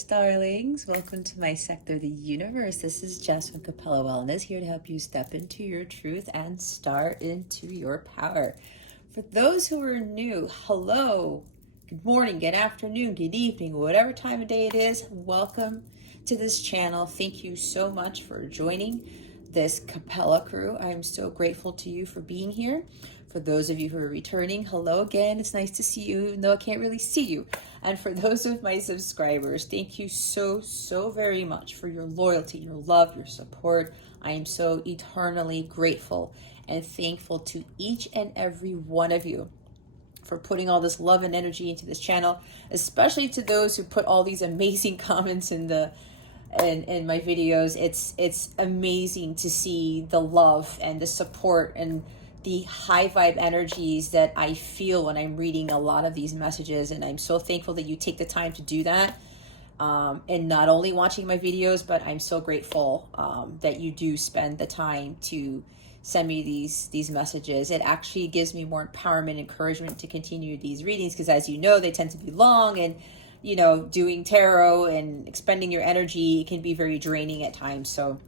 Taurus darlings, welcome to my sector, the universe. This is Jess from Capella Wellness, here to help you step into your truth and start into your power. For those who are new, hello, good morning, good afternoon, good evening, whatever time of day it is, welcome to this channel. Thank you so much for joining this Capella crew. I'm so grateful to you for being here. For those of you who are returning, hello again. It's nice to see you, even though I can't really see you. And for those of my subscribers, thank you so very much for your loyalty, your love, your support. I am so eternally grateful and thankful to each and every one of you for putting all this love and energy into this channel, especially to those who put all these amazing comments in my videos. It's amazing to see the love and the support and the high vibe energies that I feel when I'm reading a lot of these messages. And I'm so thankful that you take the time to do that. And not only watching my videos, but I'm so grateful that you do spend the time to send me these messages. It actually gives me more empowerment, encouragement to continue these readings, because as you know, they tend to be long, and you know, doing tarot and expending your energy can be very draining at times. So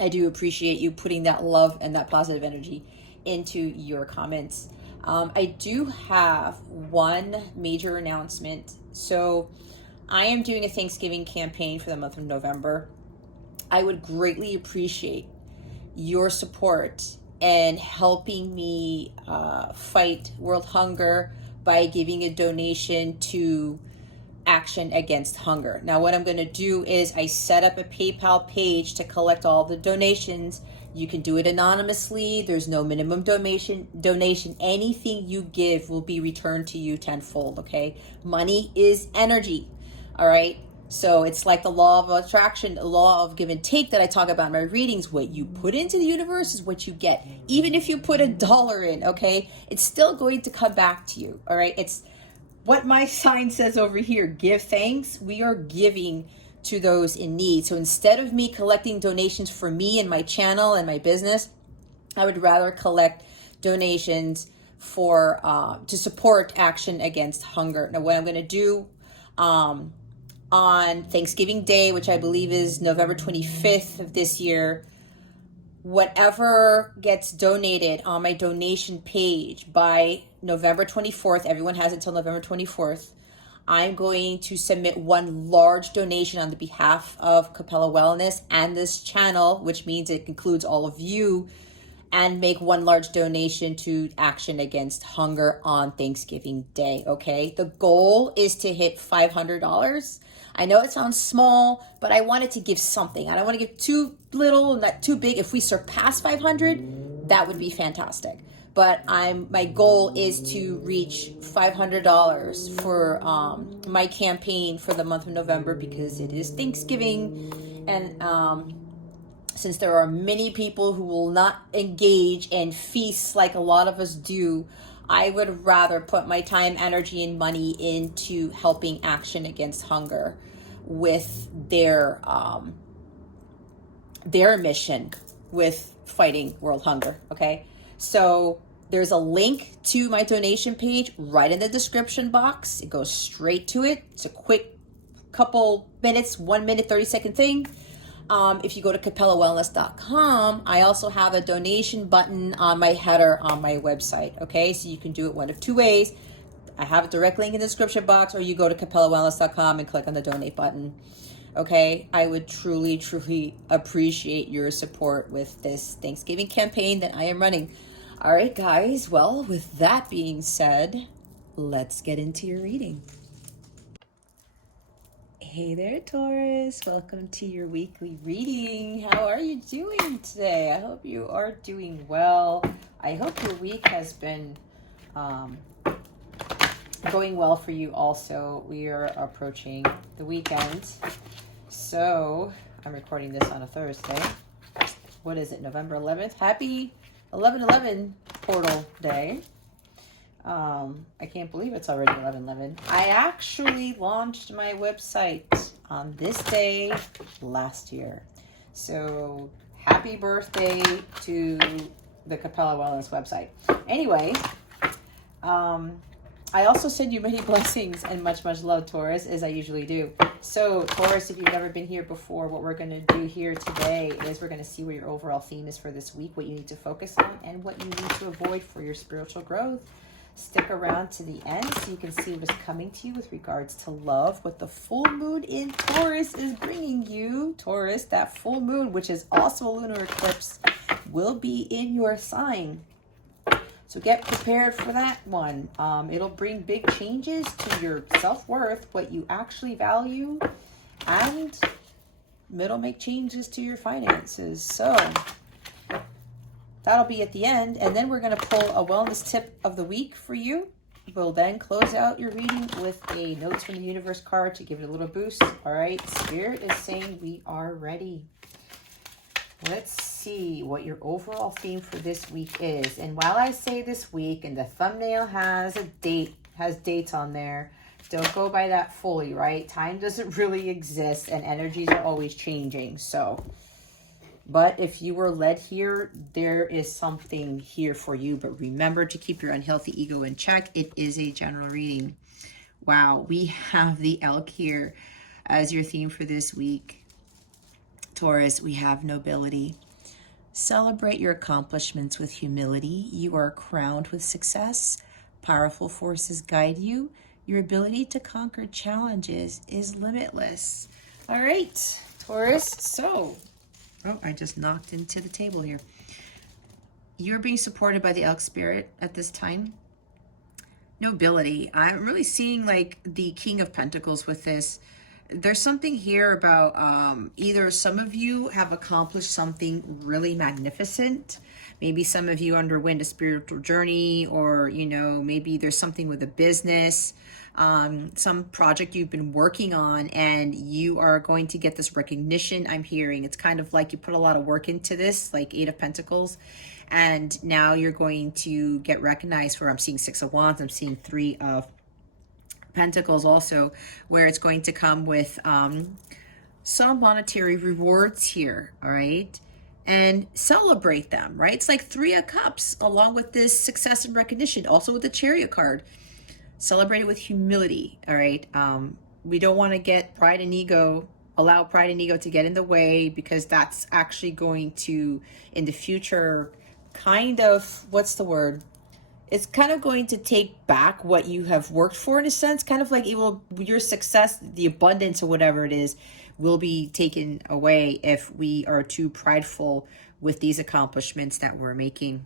I do appreciate you putting that love and that positive energy into your comments. I do have one major announcement. So I am doing a Thanksgiving campaign for the month of November. I would greatly appreciate your support and helping me fight world hunger by giving a donation to Action Against Hunger. Now, what I'm going to do is I set up a PayPal page to collect all the donations. You can do it anonymously. There's no minimum donation. Anything you give will be returned to you tenfold, okay? Money is energy, all right? So it's like the law of attraction, the law of give and take that I talk about in my readings. What you put into the universe is what you get. Even if you put $1 in, okay? It's still going to come back to you, all right? It's what my sign says over here, give thanks. We are giving to those in need. So instead of me collecting donations for me and my channel and my business, I would rather collect donations for to support Action Against Hunger. Now, what I'm going to do on Thanksgiving Day, which I believe is November 25th of this year, whatever gets donated on my donation page by November 24th, everyone has until November 24th, I'm going to submit one large donation on the behalf of Capella Wellness and this channel, which means it includes all of you, and make one large donation to Action Against Hunger on Thanksgiving Day, okay? The goal is to hit $500. I know it sounds small, but I wanted to give something. I don't want to give too little, not too big. If we surpass 500, that would be fantastic. But my goal is to reach $500 for my campaign for the month of November, because it is Thanksgiving, and since there are many people who will not engage in feasts like a lot of us do, I would rather put my time, energy, and money into helping Action Against Hunger with their mission with fighting world hunger, okay? So there's a link to my donation page right in the description box. It goes straight to it. It's a quick couple minutes, 1 minute, 30-second thing. If you go to capellawellness.com, I also have a donation button on my header on my website, okay? So you can do it one of two ways. I have a direct link in the description box, or you go to capellawellness.com and click on the donate button, okay? I would truly appreciate your support with this Thanksgiving campaign that I am running. All right, guys. Well, with that being said, let's get into your reading. Hey there, Taurus. Welcome to your weekly reading. How are you doing today? I hope you are doing well. I hope your week has been going well for you also. We are approaching the weekend. So I'm recording this on a Thursday. What is it, November 11th? Happy 11/11 portal day. I can't believe it's already 11/11. I actually launched my website on this day last year. So happy birthday to the Capella Wellness website. Anyway, I also send you many blessings and much, much love, Taurus, as I usually do. So, Taurus, if you've never been here before, what we're going to do here today is we're going to see what your overall theme is for this week, what you need to focus on, and what you need to avoid for your spiritual growth. Stick around to the end so you can see what is coming to you with regards to love, what the full moon in Taurus is bringing you. Taurus, that full moon, which is also a lunar eclipse, will be in your sign. So get prepared for that one. It'll bring big changes to your self-worth, what you actually value, and it'll make changes to your finances. So that'll be at the end. And then we're going to pull a wellness tip of the week for you. We'll then close out your reading with a Notes from the Universe card to give it a little boost. All right, Spirit is saying we are ready. Let's see what your overall theme for this week is. And while I say this week, and the thumbnail has a date, has dates on there, don't go by that fully, right? Time doesn't really exist and energies are always changing. So, but if you were led here, there is something here for you. But remember to keep your unhealthy ego in check. It is a general reading. Wow, we have the elk here as your theme for this week. Taurus, we have nobility. Celebrate your accomplishments with humility. You are crowned with success. Powerful forces guide you. Your ability to conquer challenges is limitless. All right, Taurus. So, I just knocked into the table here. You're being supported by the elk spirit at this time. Nobility. I'm really seeing like the King of Pentacles with this. There's something here about either some of you have accomplished something really magnificent. Maybe some of you underwent a spiritual journey, or, you know, maybe there's something with a business, some project you've been working on, and you are going to get this recognition. I'm hearing it's kind of like you put a lot of work into this, like Eight of Pentacles, and now you're going to get recognized for, I'm seeing Six of Wands, I'm seeing Three of Pentacles also, where it's going to come with some monetary rewards here, all right? And celebrate them, right? It's like Three of Cups along with this success and recognition, also with the Chariot card. Celebrate it with humility, all right? We don't want to get pride and ego, allow pride and ego to get in the way, because that's actually going to, in the future, kind of, what's the word? It's kind of going to take back what you have worked for, in a sense, kind of like it will, your success, the abundance or whatever it is, will be taken away if we are too prideful with these accomplishments that we're making.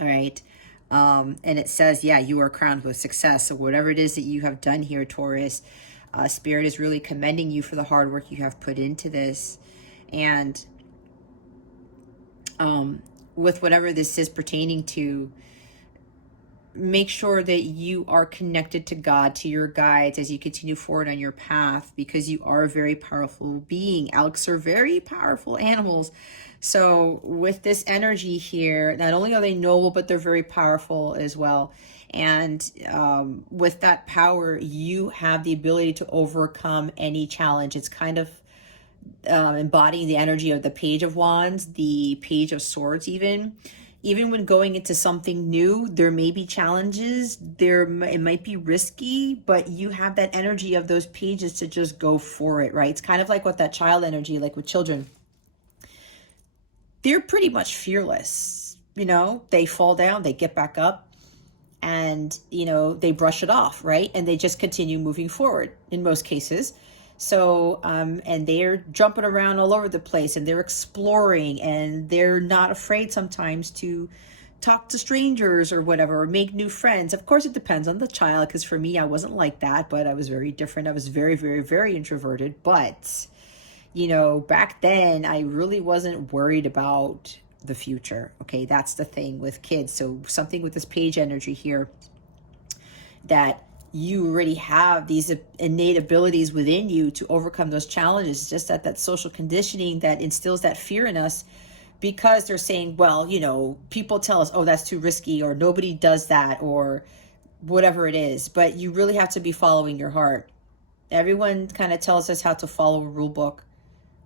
All right. And it says, yeah, you are crowned with success. So whatever it is that you have done here, Taurus, Spirit is really commending you for the hard work you have put into this. And with whatever this is pertaining to, make sure that you are connected to God, to your guides as you continue forward on your path, because you are a very powerful being. Elks are very powerful animals. So with this energy here, not only are they noble, but they're very powerful as well. And with that power, you have the ability to overcome any challenge. It's kind of embodying the energy of the Page of Wands, the Page of Swords even when going into something new, there may be challenges. It might be risky, but you have that energy of those pages to just go for it, right? It's kind of like what that child energy, like with children. They're pretty much fearless. You know, they fall down, they get back up, and, you know, they brush it off, right? And they just continue moving forward in most cases. So, and they're jumping around all over the place, and they're exploring, and they're not afraid sometimes to talk to strangers or whatever, or make new friends. Of course, it depends on the child, because for me, I wasn't like that, but I was very different. I was very, very, very introverted. But, you know, back then, I really wasn't worried about the future. Okay, that's the thing with kids. So something with this page energy here, that you already have these innate abilities within you to overcome those challenges. It's just that social conditioning that instills that fear in us, because they're saying, well, you know, people tell us, oh, that's too risky, or nobody does that, or whatever it is. But you really have to be following your heart. Everyone kind of tells us how to follow a rule book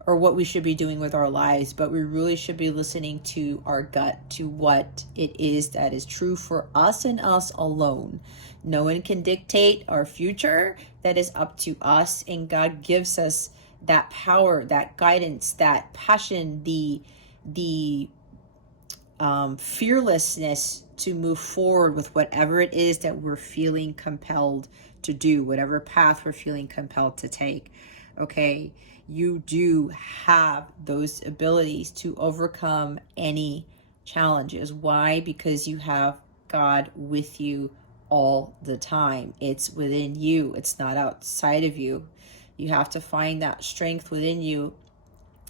or what we should be doing with our lives, but we really should be listening to our gut, to what it is that is true for us and us alone. No one can dictate our future. That is up to us, and God gives us that power, that guidance, that passion, the fearlessness to move forward with whatever it is that we're feeling compelled to do, whatever path we're feeling compelled to take. Okay, you do have those abilities to overcome any challenges. Why? Because you have God with you all the time. It's within you, it's not outside of you. You have to find that strength within you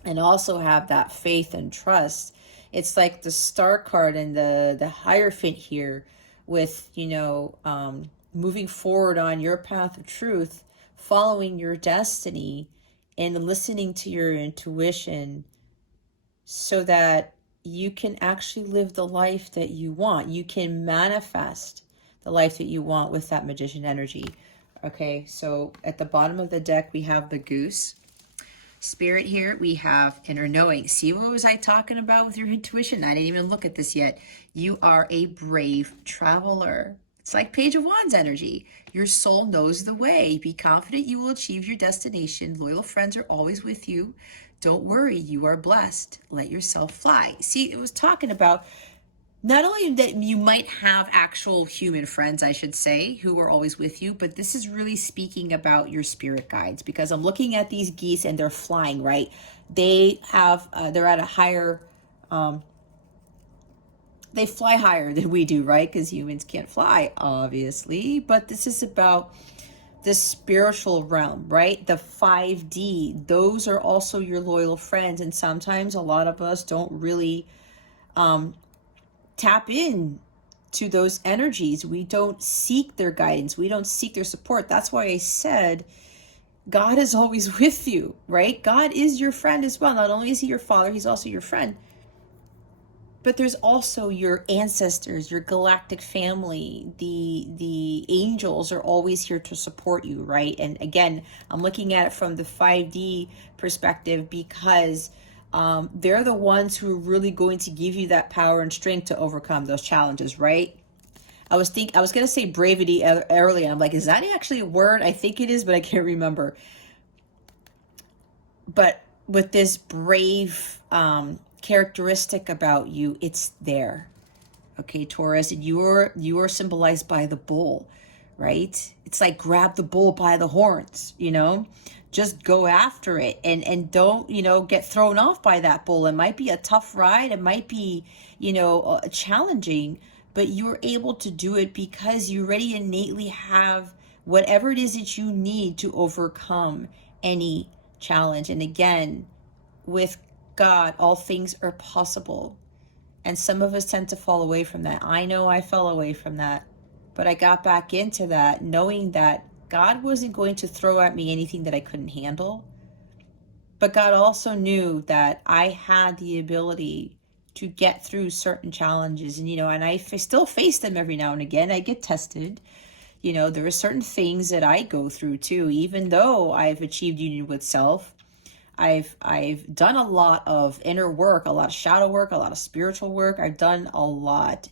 and also have that faith and trust. It's like the star card and the Hierophant here with, moving forward on your path of truth, following your destiny, and listening to your intuition so that you can actually live the life that you want. You can manifest the life that you want with that Magician energy. Okay, so at the bottom of the deck, we have the Goose. Spirit here, we have inner knowing. See, what was I talking about with your intuition? I didn't even look at this yet. You are a brave traveler. It's like Page of Wands energy. Your soul knows the way. Be confident you will achieve your destination. Loyal friends are always with you. Don't worry, you are blessed. Let yourself fly. See, it was talking about not only that you might have actual human friends, I should say, who are always with you, but this is really speaking about your spirit guides, because I'm looking at these geese and they're flying, right? They have, they're at a higher, they fly higher than we do, right? Because humans can't fly, obviously, but this is about the spiritual realm, right? The 5D, those are also your loyal friends. And sometimes a lot of us don't really, tap in to those energies. We don't seek their guidance. We don't seek their support. That's why I said God is always with you, right? God is your friend as well. Not only is he your father, he's also your friend. But there's also your ancestors, your galactic family. The angels are always here to support you, right? And again, I'm looking at it from the 5D perspective because they're the ones who are really going to give you that power and strength to overcome those challenges, right? I was going to say bravity earlier. I'm like, is that actually a word? I think it is, but I can't remember. But with this brave characteristic about you, it's there. Okay, Taurus, and you are symbolized by the bull, right? It's like grab the bull by the horns, just go after it and don't, get thrown off by that bull. It might be a tough ride. It might be, challenging, but you're able to do it because you already innately have whatever it is that you need to overcome any challenge. And again, with God, all things are possible. And some of us tend to fall away from that. I know I fell away from that, but I got back into that knowing that God wasn't going to throw at me anything that I couldn't handle. But God also knew that I had the ability to get through certain challenges. And I still face them every now and again. I get tested. There are certain things that I go through too, even though I've achieved union with self. I've done a lot of inner work, a lot of shadow work, a lot of spiritual work. I've done a lot.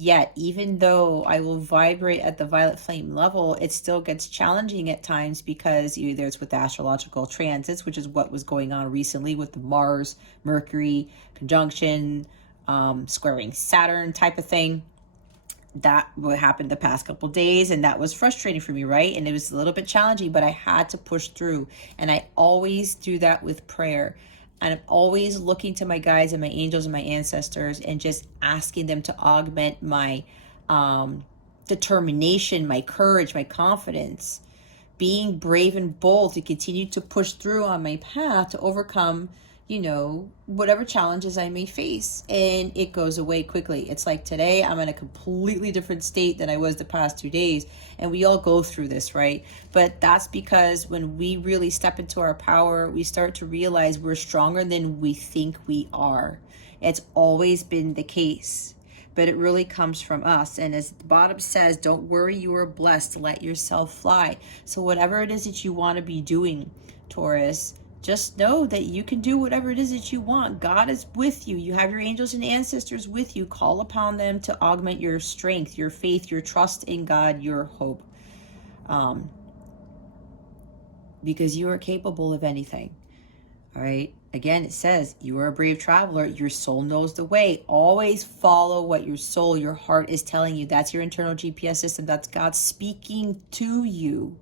Yet, even though I will vibrate at the violet flame level, it still gets challenging at times because either it's with the astrological transits, which is what was going on recently with the Mars, Mercury conjunction, squaring Saturn type of thing. That what happened the past couple days, and that was frustrating for me, right? And it was a little bit challenging, but I had to push through. And I always do that with prayer. And I'm always looking to my guides and my angels and my ancestors and just asking them to augment my determination, my courage, my confidence, being brave and bold to continue to push through on my path to overcome, whatever challenges I may face. And it goes away quickly. It's like today, I'm in a completely different state than I was the past 2 days. And we all go through this, right? But that's because when we really step into our power, we start to realize we're stronger than we think we are. It's always been the case, but it really comes from us. And as the bottom says, don't worry, you are blessed. Let yourself fly. So whatever it is that you want to be doing, Taurus, just know that you can do whatever it is that you want. God is with you. You have your angels and ancestors with you. Call upon them to augment your strength, your faith, your trust in God, your hope. Because you are capable of anything. All right. Again, it says you are a brave traveler. Your soul knows the way. Always follow what your soul, your heart is telling you. That's your internal GPS system. That's God speaking to you.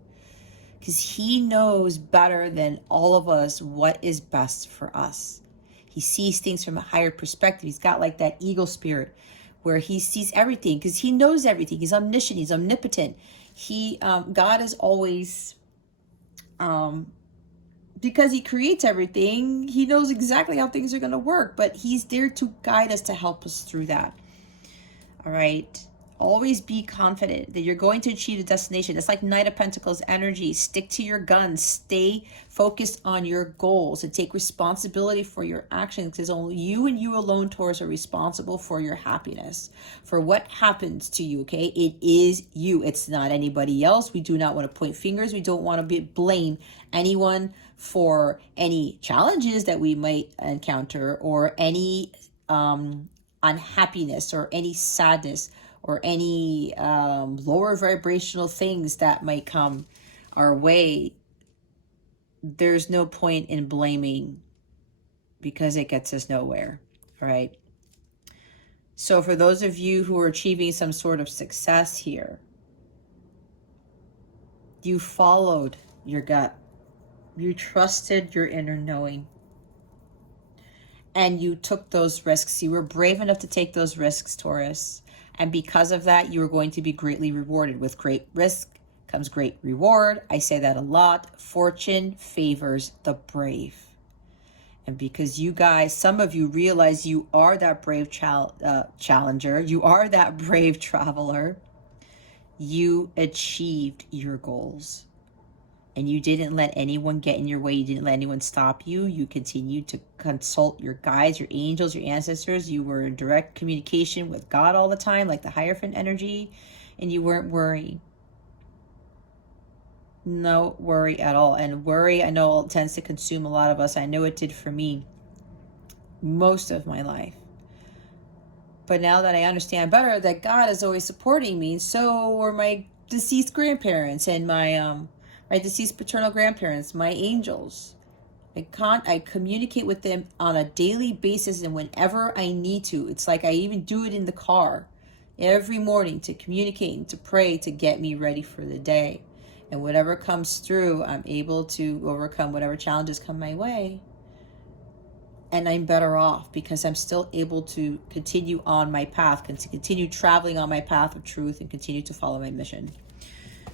Because he knows better than all of us what is best for us. He sees things from a higher perspective. He's got like that eagle spirit where he sees everything because he knows everything. He's omniscient. He's omnipotent. God is always, because he creates everything, he knows exactly how things are going to work, but he's there to guide us, to help us through that. All right. Always be confident that you're going to achieve the destination. It's like Knight of Pentacles energy. Stick to your guns. Stay focused on your goals and take responsibility for your actions, because only you and you alone, Taurus, are responsible for your happiness, for what happens to you, okay? It is you. It's not anybody else. We do not want to point fingers. We don't want to blame anyone for any challenges that we might encounter or any unhappiness or any sadness or any lower vibrational things that might come our way. There's no point in blaming because it gets us nowhere, all right? So for those of you who are achieving some sort of success here, you followed your gut. You trusted your inner knowing. And you took those risks. You were brave enough to take those risks, Taurus. And because of that, you are going to be greatly rewarded. With great risk comes great reward. I say that a lot. Fortune favors the brave. And because you guys, some of you realize you are that brave challenger, you are that brave traveler, you achieved your goals. And you didn't let anyone get in your way. You didn't let anyone stop you. You continued to consult your guides, your angels, your ancestors. You were in direct communication with God all the time, like the Hierophant energy, and you weren't worrying. No worry at all. And worry, I know, tends to consume a lot of us. I know it did for me most of my life. But now that I understand better that God is always supporting me, so were my deceased grandparents and my deceased paternal grandparents, my angels. I communicate with them on a daily basis and whenever I need to. It's like I even do it in the car every morning to communicate and to pray to get me ready for the day. And whatever comes through, I'm able to overcome whatever challenges come my way. And I'm better off because I'm still able to continue on my path, continue traveling on my path of truth and continue to follow my mission.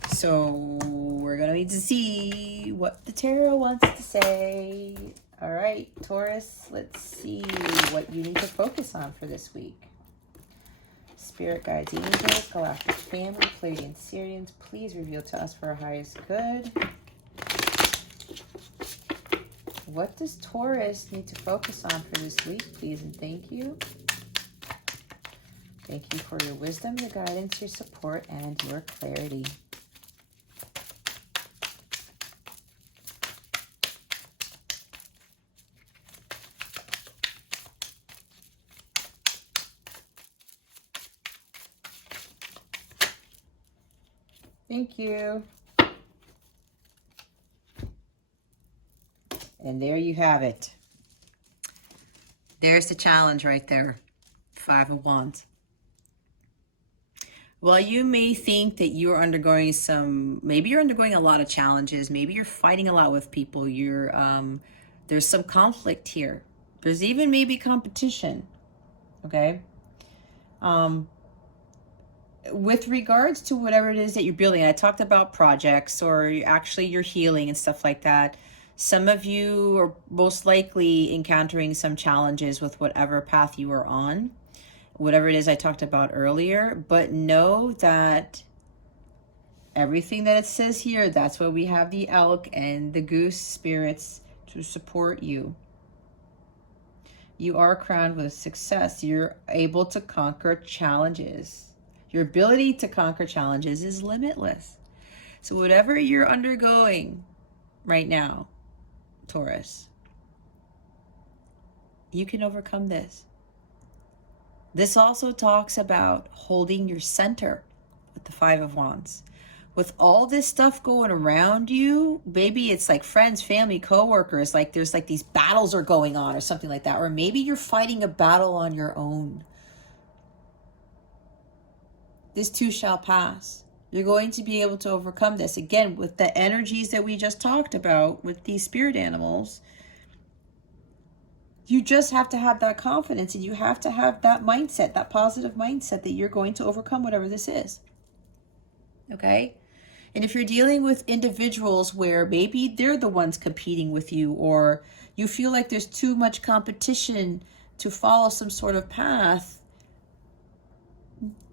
So we're going to need to see what the tarot wants to say. All right, Taurus, let's see what you need to focus on for this week. Spirit guides, angels, galactic family, Pleiadian Syrians, please reveal to us for our highest good. What does Taurus need to focus on for this week, please, and thank you. Thank you for your wisdom, your guidance, your support, and your clarity. Thank you. And there you have it. There's the challenge right there. 5 of Wands. Well, you may think that you're undergoing maybe you're undergoing a lot of challenges. Maybe you're fighting a lot with people. There's some conflict here. There's even maybe competition. Okay. With regards to whatever it is that you're building, I talked about projects or actually your healing and stuff like that. Some of you are most likely encountering some challenges with whatever path you are on, whatever it is I talked about earlier. But know that everything that it says here, that's why we have the elk and the goose spirits to support you. You are crowned with success. You're able to conquer challenges. Your ability to conquer challenges is limitless. So whatever you're undergoing right now, Taurus. You can overcome this. This also talks about holding your center with the Five of Wands. With all this stuff going around you, maybe it's like friends, family, co-workers, like there's like these battles are going on or something like that. Or maybe you're fighting a battle on your own. This too shall pass. You're going to be able to overcome this. Again, with the energies that we just talked about with these spirit animals, you just have to have that confidence, and you have to have that mindset, that positive mindset that you're going to overcome whatever this is. Okay? And if you're dealing with individuals where maybe they're the ones competing with you, or you feel like there's too much competition to follow some sort of path,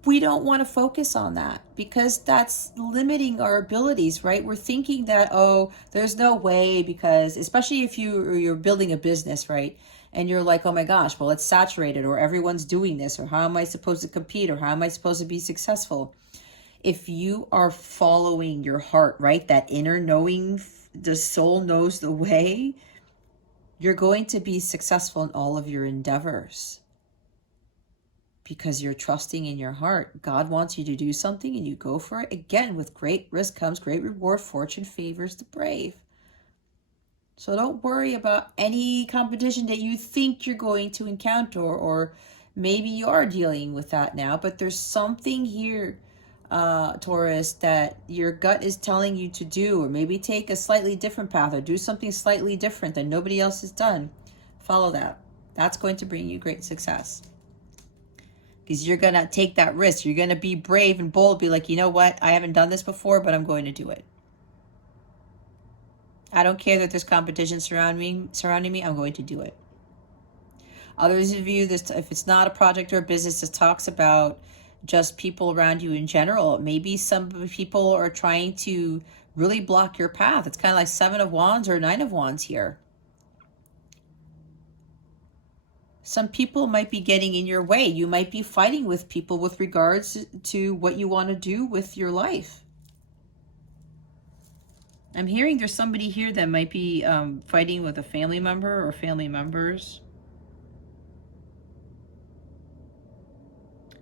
we don't want to focus on that, because that's limiting our abilities, right? We're thinking that, oh, there's no way, because especially if you're building a business, right? And you're like, oh my gosh, well, it's saturated, or everyone's doing this, or how am I supposed to compete, or how am I supposed to be successful? If you are following your heart, right? That inner knowing, the soul knows the way, you're going to be successful in all of your endeavors. Because you're trusting in your heart. God wants you to do something and you go for it. Again, with great risk comes great reward. Fortune favors the brave. So don't worry about any competition that you think you're going to encounter, or maybe you are dealing with that now, but there's something here, Taurus, that your gut is telling you to do, or maybe take a slightly different path, or do something slightly different that nobody else has done. Follow that. That's going to bring you great success. Because you're going to take that risk. You're going to be brave and bold. Be like, you know what? I haven't done this before, but I'm going to do it. I don't care that there's competition surrounding me. I'm going to do it. Others of you, this, if it's not a project or a business, this talks about just people around you in general. Maybe some people are trying to really block your path. It's kind of like Seven of Wands or Nine of Wands here. Some people might be getting in your way. You might be fighting with people with regards to what you want to do with your life. I'm hearing there's somebody here that might be fighting with a family member or family members.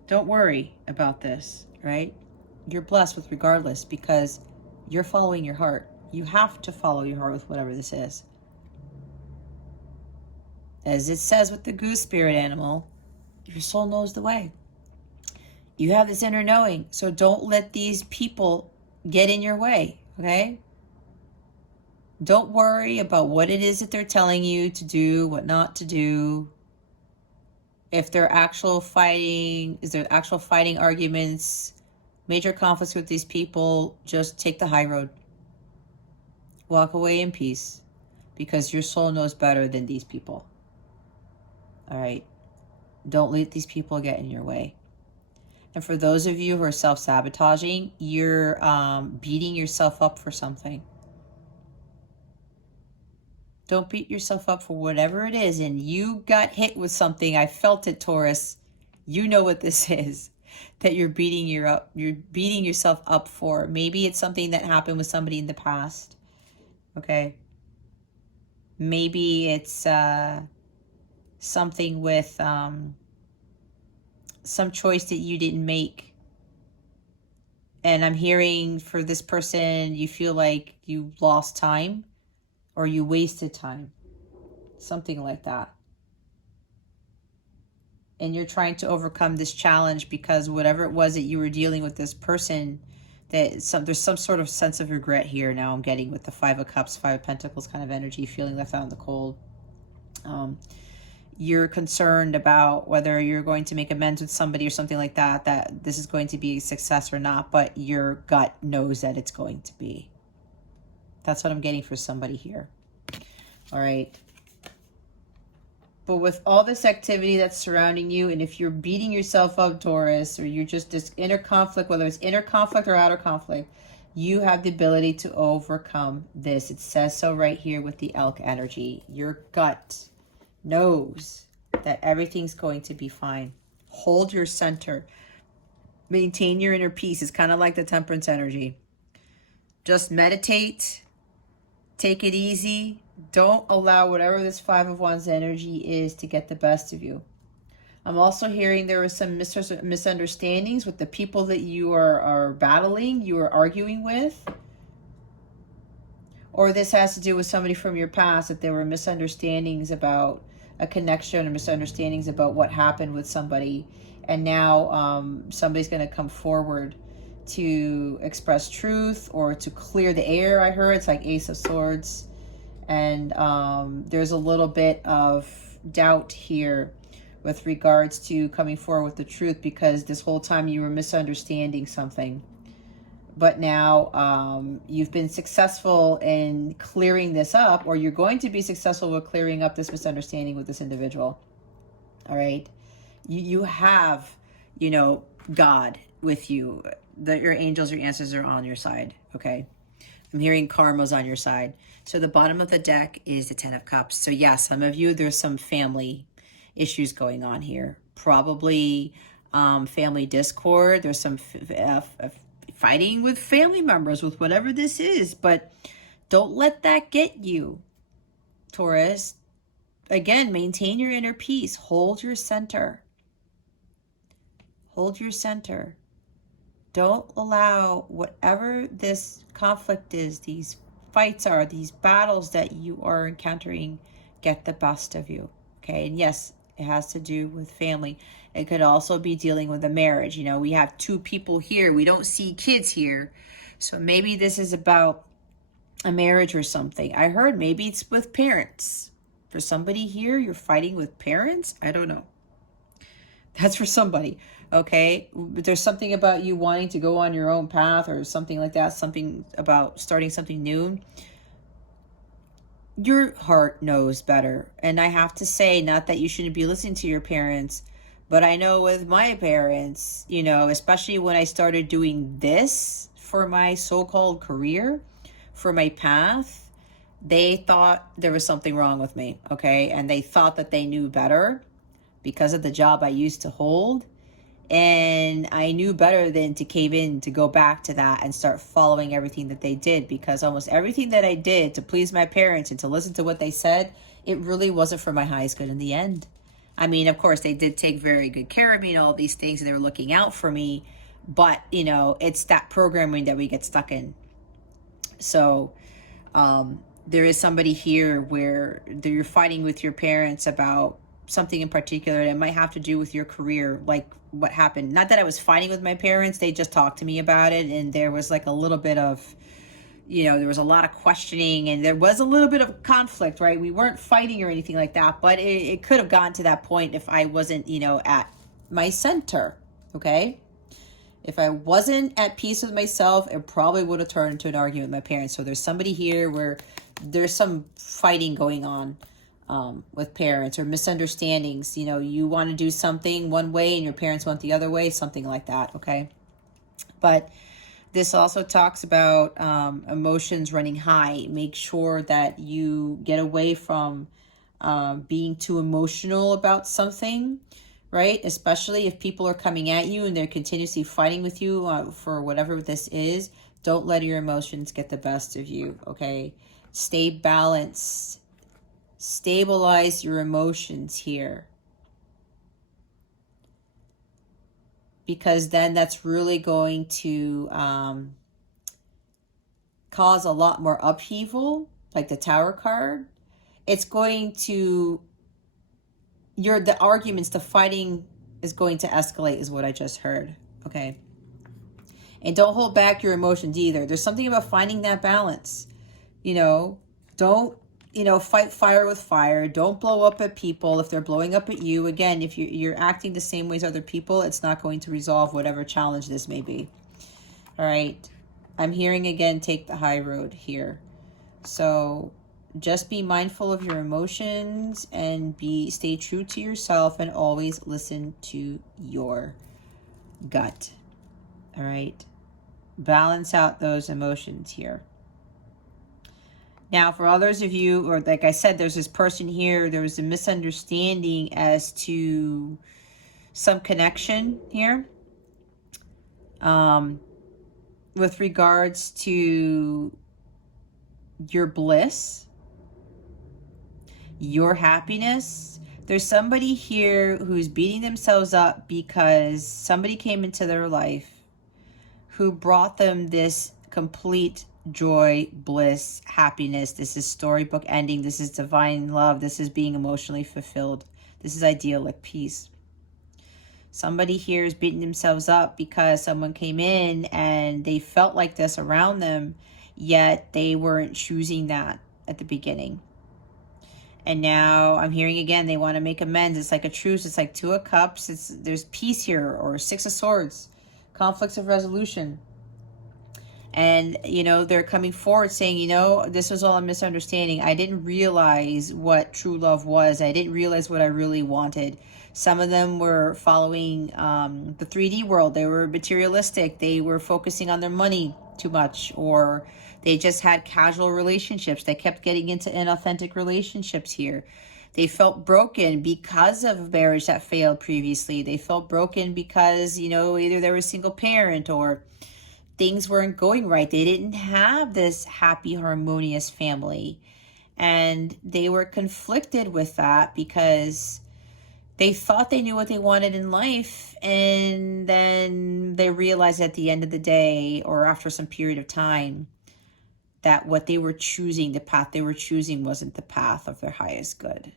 Don't worry about this, right? You're blessed with regardless, because you're following your heart. You have to follow your heart with whatever this is. As it says with the goose spirit animal, your soul knows the way. You have this inner knowing, so don't let these people get in your way, okay? Don't worry about what it is that they're telling you to do, what not to do. If there are actual fighting, arguments, major conflicts with these people, just take the high road. Walk away in peace, because your soul knows better than these people. All right? Don't let these people get in your way. And for those of you who are self-sabotaging, you're beating yourself up for something. Don't beat yourself up for whatever it is. And you got hit with something. I felt it, Taurus. You know what this is that you're beating yourself up for. Maybe it's something that happened with somebody in the past. Okay. Maybe it's something with some choice that you didn't make. And I'm hearing for this person, you feel like you lost time or you wasted time. Something like that. And you're trying to overcome this challenge because whatever it was that you were dealing with this person, there's some sort of sense of regret here now I'm getting with the Five of Cups, Five of Pentacles kind of energy, feeling left out in the cold. You're concerned about whether you're going to make amends with somebody or something like that, that this is going to be a success or not, but your gut knows that it's going to be. That's what I'm getting for somebody here. All right. But with all this activity that's surrounding you, and if you're beating yourself up, Taurus, or you're just this inner conflict, whether it's inner conflict or outer conflict, you have the ability to overcome this. It says so right here with the elk energy. Your gut knows that everything's going to be fine. Hold your center. Maintain your inner peace. It's kind of like the temperance energy. Just meditate. Take it easy. Don't allow whatever this Five of Wands energy is to get the best of you. I'm also hearing there was some misunderstandings with the people that you are battling, you are arguing with. Or this has to do with somebody from your past, that there were misunderstandings about a connection or misunderstandings about what happened with somebody. And now somebody's going to come forward to express truth or to clear the air. I heard it's like Ace of Swords. And there's a little bit of doubt here with regards to coming forward with the truth, because this whole time you were misunderstanding something. But now you've been successful in clearing this up, or you're going to be successful with clearing up this misunderstanding with this individual. All right. You have, you know, God with you. Your angels, your ancestors are on your side. Okay. I'm hearing karma's on your side. So the bottom of the deck is the Ten of Cups. So yeah, some of you, there's some family issues going on here. Probably family discord. There's some fighting with family members, with whatever this is. But don't let that get you, Taurus. Again, maintain your inner peace. Hold your center. Hold your center. Don't allow whatever this conflict is, these fights are, these battles that you are encountering, get the best of you. Okay. And yes, it has to do with family. It could also be dealing with a marriage. You know, we have two people here. We don't see kids here. So maybe this is about a marriage or something. I heard maybe it's with parents. For somebody here, you're fighting with parents. I don't know. That's for somebody. Okay. But there's something about you wanting to go on your own path or something like that. Something about starting something new. Your heart knows better. And I have to say, not that you shouldn't be listening to your parents, but I know with my parents, you know, especially when I started doing this for my so-called career, for my path, they thought there was something wrong with me. Okay. And they thought that they knew better because of the job I used to hold. And I knew better than to cave in, to go back to that and start following everything that they did, because almost everything that I did to please my parents and to listen to what they said, it really wasn't for my highest good in the end. I mean, of course, they did take very good care of me and all these things, and they were looking out for me. But, you know, it's that programming that we get stuck in. So there is somebody here where you're fighting with your parents about something in particular that might have to do with your career, like what happened. Not that I was fighting with my parents, they just talked to me about it, and there was like a little bit of, you know, there was a lot of questioning, and there was a little bit of conflict, right? We weren't fighting or anything like that, but it could have gotten to that point if I wasn't, you know, at my center. Okay. If I wasn't at peace with myself, it probably would have turned into an argument with my parents. So there's somebody here where there's some fighting going on with parents, or misunderstandings. You know, you want to do something one way and your parents want the other way, something like that. Okay. But this also talks about emotions running high. Make sure that you get away from being too emotional about something, right? Especially if people are coming at you and they're continuously fighting with you for whatever this is. Don't let your emotions get the best of you, okay? Stay balanced. Stabilize your emotions here. Because then that's really going to cause a lot more upheaval, like the Tower card. It's going to, the arguments, the fighting is going to escalate, is what I just heard, okay? And don't hold back your emotions either. There's something about finding that balance. You know, don't, you know, fight fire with fire. Don't blow up at people if they're blowing up at you. Again, if you're acting the same way as other people, it's not going to resolve whatever challenge this may be. All right. I'm hearing again, take the high road here. So just be mindful of your emotions and stay true to yourself, and always listen to your gut. All right. Balance out those emotions here. Now, for others of you, or like I said, there's this person here, there was a misunderstanding as to some connection here with regards to your bliss. your happiness. There's somebody here who's beating themselves up because somebody came into their life who brought them this complete joy, bliss, happiness. This is storybook ending. This is divine love. This is being emotionally fulfilled. This is idyllic peace. Somebody here is beating themselves up because someone came in and they felt like this around them, yet they weren't choosing that at the beginning. And now I'm hearing again, they want to make amends. It's like a truce. It's like Two of Cups. There's peace here, or Six of Swords, conflicts of resolution. And, you know, they're coming forward saying, you know, this was all a misunderstanding. I didn't realize what true love was. I didn't realize what I really wanted. Some of them were following the 3D world. They were materialistic. They were focusing on their money too much, or they just had casual relationships. They kept getting into inauthentic relationships here. They felt broken because of a marriage that failed previously. They felt broken because, you know, either they were a single parent or things weren't going right. They didn't have this happy, harmonious family. And they were conflicted with that because they thought they knew what they wanted in life. And then they realized at the end of the day, or after some period of time, that what they were choosing, the path they were choosing, wasn't the path of their highest good.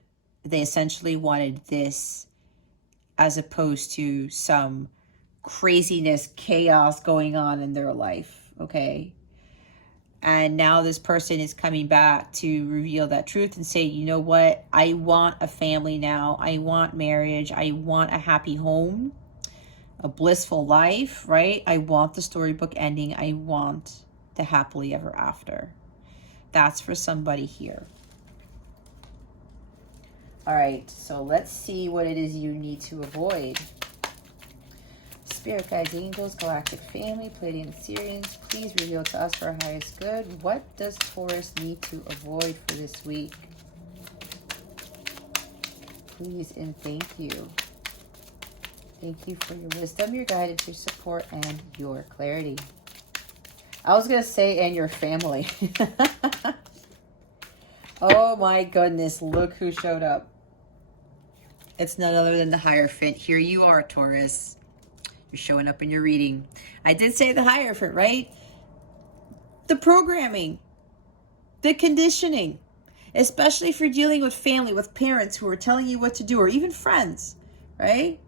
They essentially wanted this as opposed to some craziness, chaos going on in their life, okay? And now this person is coming back to reveal that truth and say, you know what? I want a family now. I want marriage. I want a happy home, a blissful life, right? I want the storybook ending. I want the happily ever after. That's for somebody here. All right, so let's see what it is you need to avoid. Spirit guides, angels, galactic family, Pleiadian Syrians, please reveal to us for our highest good. What does Taurus need to avoid for this week? Please and thank you. Thank you for your wisdom, your guidance, your support, and your clarity. I was going to say, and your family. Oh my goodness, look who showed up. It's none other than the Hierophant. Here you are, Taurus. You're showing up in your reading. I did say the Hierophant, right? The programming, the conditioning, especially if you're dealing with family, with parents who are telling you what to do, or even friends, right?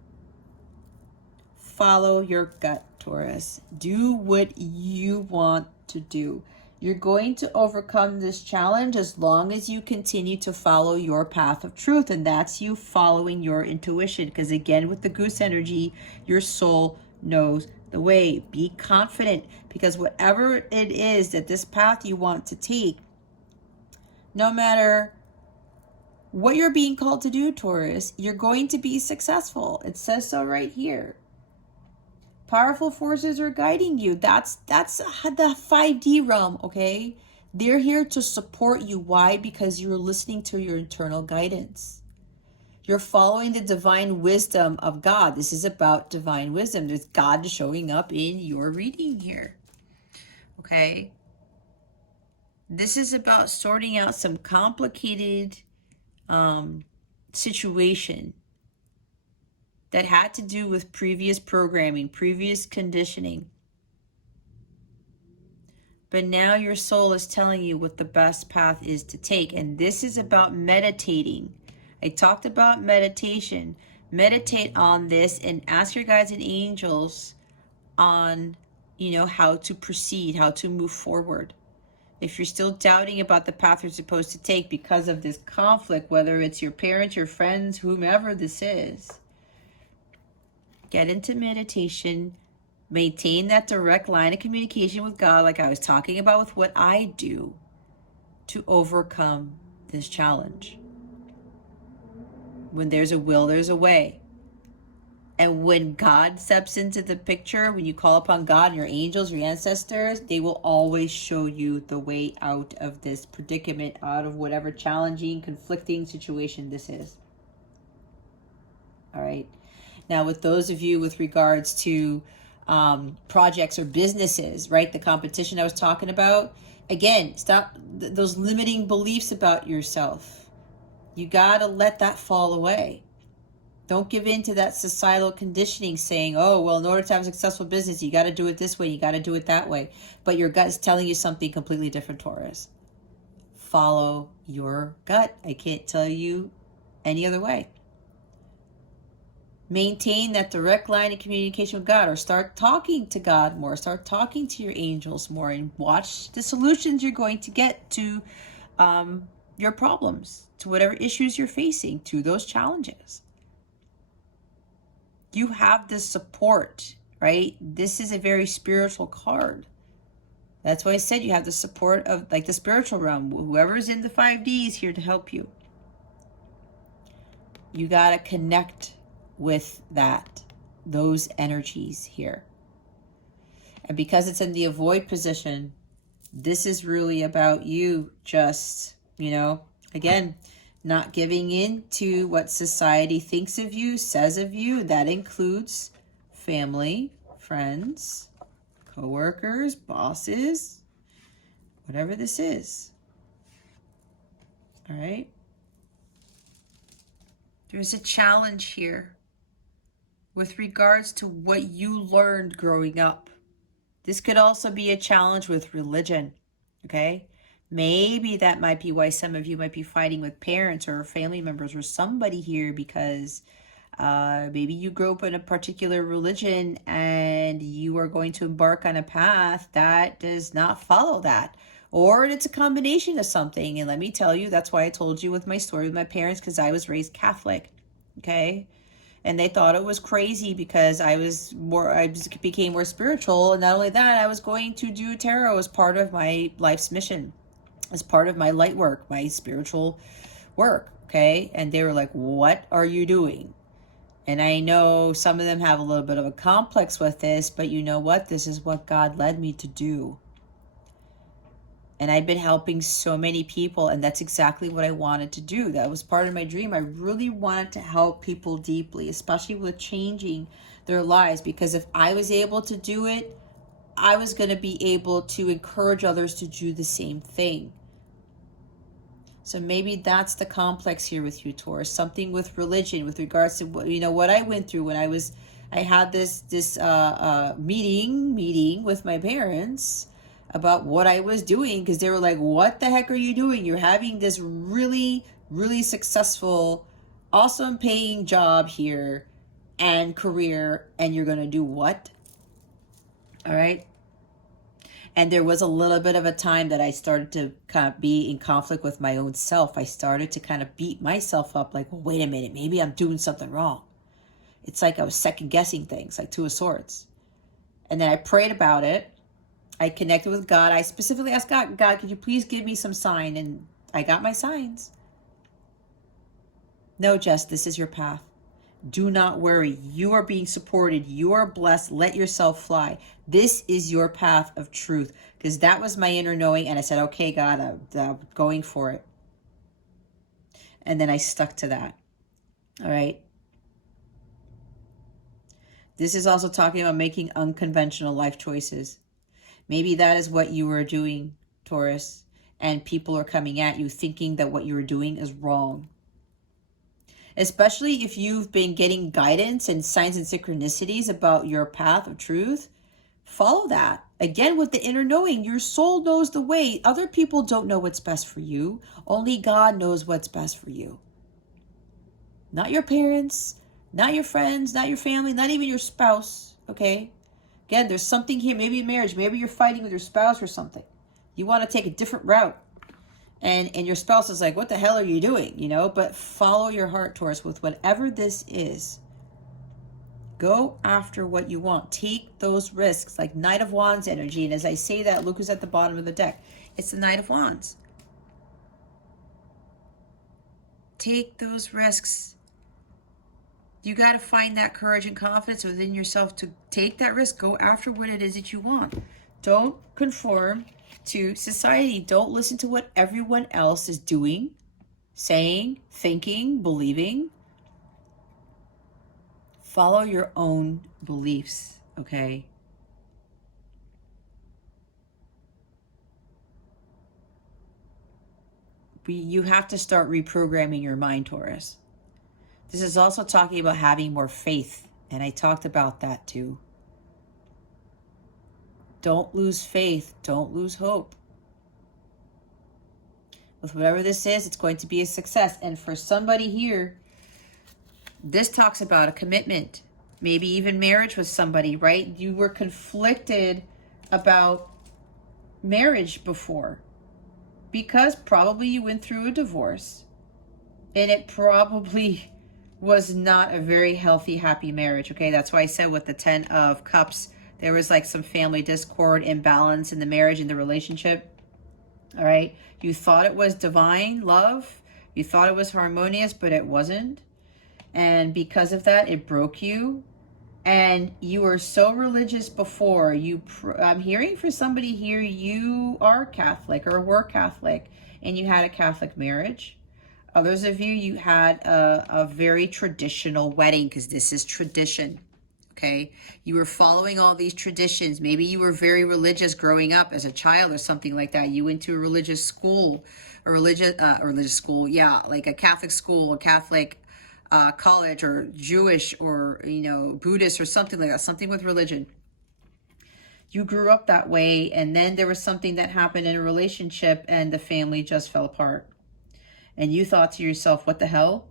Follow your gut, Taurus. Do what you want to do. You're going to overcome this challenge as long as you continue to follow your path of truth. And that's you following your intuition. Because again, with the goose energy, your soul knows the way. Be confident, because whatever it is that this path you want to take, no matter what you're being called to do, Taurus, you're going to be successful. It says so right here. Powerful forces are guiding you. That's the 5D realm, okay? They're here to support you. Why? Because you're listening to your internal guidance. You're following the divine wisdom of God. This is about divine wisdom. There's God showing up in your reading here, okay? This is about sorting out some complicated situation that had to do with previous programming, previous conditioning. But now your soul is telling you what the best path is to take. And this is about meditating. I talked about meditation. Meditate on this and ask your guides and angels on, you know, how to proceed, how to move forward. If you're still doubting about the path you're supposed to take because of this conflict, whether it's your parents, your friends, whomever this is, get into meditation, maintain that direct line of communication with God, like I was talking about with what I do to overcome this challenge. When there's a will, there's a way. And when God steps into the picture, when you call upon God and your angels, your ancestors, they will always show you the way out of this predicament, out of whatever challenging, conflicting situation this is. All right. Now, with those of you with regards to projects or businesses, right? The competition I was talking about, again, stop those limiting beliefs about yourself. You got to let that fall away. Don't give in to that societal conditioning saying, oh, well, in order to have a successful business, you got to do it this way, you got to do it that way. But your gut is telling you something completely different, Taurus. Follow your gut. I can't tell you any other way. Maintain that direct line of communication with God, or start talking to God more, start talking to your angels more, and watch the solutions you're going to get to your problems, to whatever issues you're facing, to those challenges. You have this support, right? This is a very spiritual card. That's why I said you have the support of like the spiritual realm. Whoever's in the 5D is here to help you. You got to connect with those energies here. And because it's in the avoid position, this is really about you just, again, not giving in to what society thinks of you, says of you. That includes family, friends, co-workers, bosses, whatever this is. All right? There's a challenge here with regards to what you learned growing up. This could also be a challenge with religion, okay? Maybe that might be why some of you might be fighting with parents or family members or somebody here, because maybe you grew up in a particular religion and you are going to embark on a path that does not follow that. Or it's a combination of something. And let me tell you, that's why I told you with my story with my parents, because I was raised Catholic, okay? And they thought it was crazy because I became more spiritual. And not only that, I was going to do tarot as part of my life's mission, as part of my light work, my spiritual work, okay? And they were like, what are you doing? And I know some of them have a little bit of a complex with this, but you know what? This is what God led me to do. And I've been helping so many people, and that's exactly what I wanted to do. That was part of my dream. I really wanted to help people deeply, especially with changing their lives, because if I was able to do it, I was going to be able to encourage others to do the same thing. So maybe that's the complex here with you, Taurus. Something with religion, with regards to what I went through when I had this meeting with my parents about what I was doing, because they were like, what the heck are you doing? You're having this really, really successful, awesome paying job here and career, and you're going to do what? All right. And there was a little bit of a time that I started to kind of be in conflict with my own self. I started to kind of beat myself up like, well, wait a minute, maybe I'm doing something wrong. It's like I was second guessing things, like Two of Swords. And then I prayed about it. I connected with God. I specifically asked God, could you please give me some sign? And I got my signs. No, Jess, this is your path. Do not worry. You are being supported. You are blessed. Let yourself fly. This is your path of truth. Because that was my inner knowing. And I said, okay, God, I'm going for it. And then I stuck to that. All right. This is also talking about making unconventional life choices. Maybe that is what you were doing, Taurus. And people are coming at you thinking that what you were doing is wrong. Especially if you've been getting guidance and signs and synchronicities about your path of truth, follow that. Again, with the inner knowing, your soul knows the way. Other people don't know what's best for you. Only God knows what's best for you. Not your parents, not your friends, not your family, not even your spouse, okay? Again, there's something here, maybe in marriage, maybe you're fighting with your spouse or something. You want to take a different route. And your spouse is like, what the hell are you doing? But follow your heart, Taurus, with whatever this is. Go after what you want. Take those risks, like Knight of Wands energy. And as I say that, look who's at the bottom of the deck. It's the Knight of Wands. Take those risks. You got to find that courage and confidence within yourself to take that risk. Go after what it is that you want. Don't conform to society. Don't listen to what everyone else is doing, saying, thinking, believing. Follow your own beliefs, okay? You have to start reprogramming your mind, Taurus. This is also talking about having more faith. And I talked about that too. Don't lose faith. Don't lose hope. With whatever this is, it's going to be a success. And for somebody here, this talks about a commitment. Maybe even marriage with somebody, right? You were conflicted about marriage before because probably you went through a divorce. And it probably was not a very healthy, happy marriage, okay? That's why I said with the 10 of Cups, there was like some family discord, imbalance in the marriage, in the relationship, all right? You thought it was divine love. You thought it was harmonious, but it wasn't. And because of that, it broke you. And you were so religious before. I'm hearing for somebody here, you are Catholic or were Catholic, and you had a Catholic marriage. Others of you, you had a very traditional wedding, because this is tradition, okay? You were following all these traditions. Maybe you were very religious growing up as a child or something like that. You went to a religious school, religious school, yeah, like a Catholic school, a Catholic college, or Jewish, or, Buddhist, or something like that, something with religion. You grew up that way, and then there was something that happened in a relationship, and the family just fell apart. And you thought to yourself, what the hell?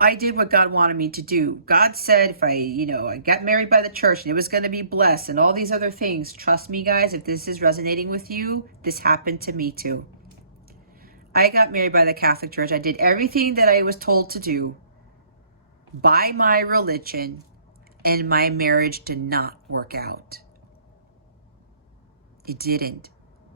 I did what God wanted me to do. God said if I got married by the church and it was going to be blessed and all these other things. Trust me, guys, if this is resonating with you, this happened to me too. I got married by the Catholic Church. I did everything that I was told to do by my religion, and my marriage did not work out. It didn't.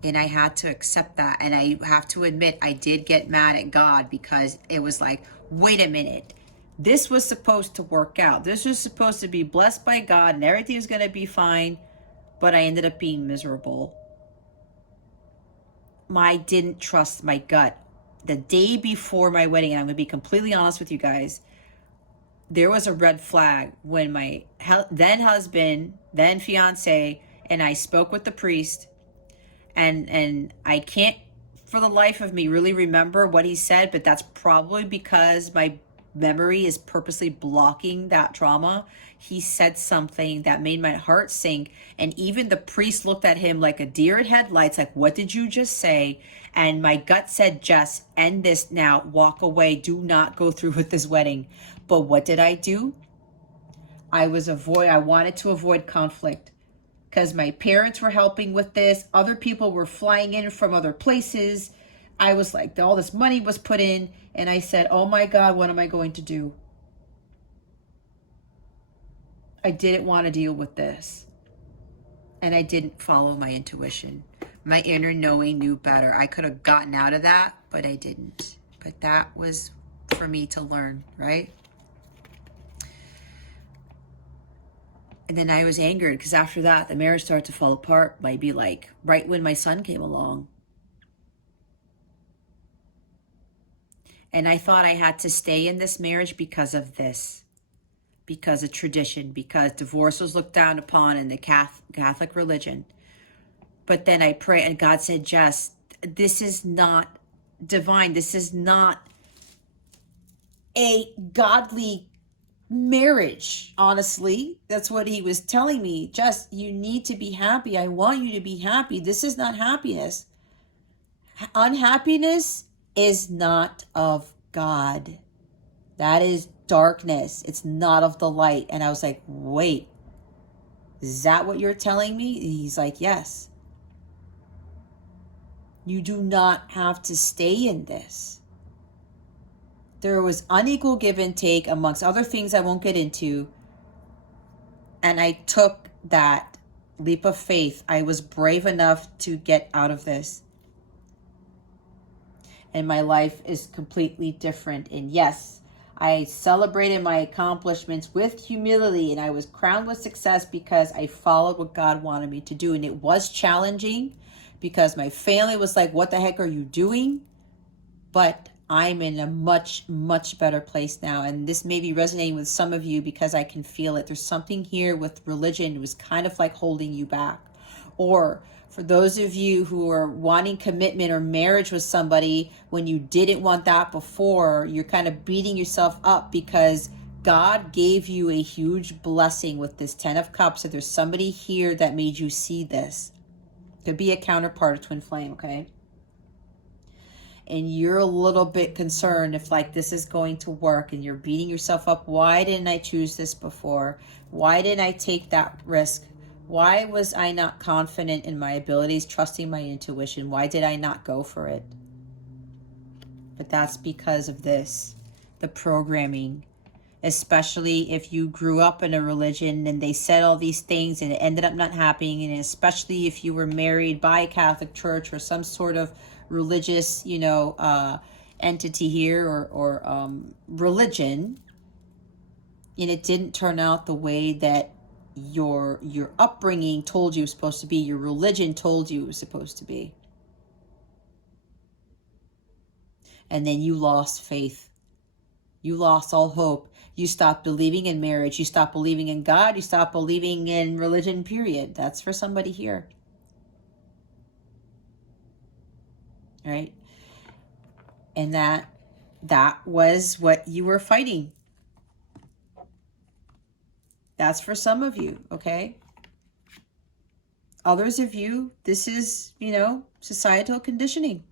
And I had to accept that. And I have to admit, I did get mad at God, because it was like, wait a minute. This was supposed to work out. This was supposed to be blessed by God and everything was going to be fine. But I ended up being miserable. I didn't trust my gut. The day before my wedding, and I'm going to be completely honest with you guys, there was a red flag when my then husband, then fiance, and I spoke with the priest, and I can't for the life of me really remember what he said, but that's probably because my memory is purposely blocking that trauma. He said something that made my heart sink, and even the priest looked at him like a deer in headlights, like, what did you just say? And my gut said, Jess, end this now, walk away, do not go through with this wedding. But what did I do? I wanted to avoid conflict, because my parents were helping with this. Other people were flying in from other places. I was like, all this money was put in, and I said, oh my God, what am I going to do? I didn't want to deal with this. And I didn't follow my intuition. My inner knowing knew better. I could have gotten out of that, but I didn't. But that was for me to learn, right? And then I was angered, because after that, the marriage started to fall apart, maybe like right when my son came along. And I thought I had to stay in this marriage because of this, because of tradition, because divorce was looked down upon in the Catholic religion. But then I prayed, and God said, Jess, this is not divine. This is not a godly marriage. Honestly, that's what he was telling me. Jess, you need to be happy. I want you to be happy. This is not happiness. Unhappiness is not of God. That is darkness. It's not of the light. And I was like, wait, is that what you're telling me? And he's like, yes. You do not have to stay in this. There was unequal give and take amongst other things I won't get into. And I took that leap of faith. I was brave enough to get out of this. And my life is completely different. And yes, I celebrated my accomplishments with humility, and I was crowned with success because I followed what God wanted me to do. And it was challenging, because my family was like, what the heck are you doing? But I'm in a much, much better place now. And this may be resonating with some of you, because I can feel it. There's something here with religion. It was kind of like holding you back. Or for those of you who are wanting commitment or marriage with somebody when you didn't want that before, you're kind of beating yourself up because God gave you a huge blessing with this 10 of Cups. So there's somebody here that made you see this. Could be a counterpart, a twin flame, okay? And you're a little bit concerned if like this is going to work, and you're beating yourself up. Why didn't I choose this before? Why didn't I take that risk? Why was I not confident in my abilities, trusting my intuition? Why did I not go for it? But that's because of this, the programming. Especially if you grew up in a religion and they said all these things and it ended up not happening, and especially if you were married by a Catholic church or some sort of religious, entity here or religion, and it didn't turn out the way that your upbringing told you it was supposed to be, your religion told you it was supposed to be. And then you lost faith. You lost all hope. You stopped believing in marriage. You stopped believing in God. You stopped believing in religion, period. That's for somebody here. All right? And that was what you were fighting. That's for some of you, okay? Others of you, this is, societal conditioning.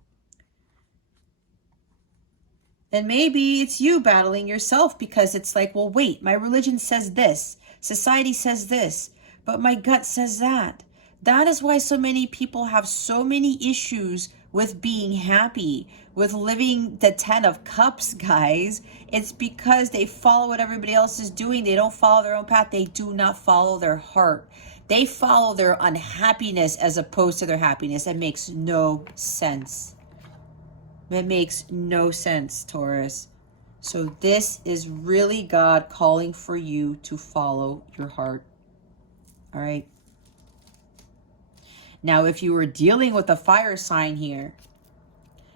And maybe it's you battling yourself because it's like, well, wait, my religion says this. Society says this. But my gut says that. That is why so many people have so many issues with being happy, with living the 10 of Cups, guys. It's because they follow what everybody else is doing. They don't follow their own path. They do not follow their heart. They follow their unhappiness as opposed to their happiness. It makes no sense. It makes no sense, Taurus. So this is really God calling for you to follow your heart. All right. Now, if you were dealing with a fire sign here,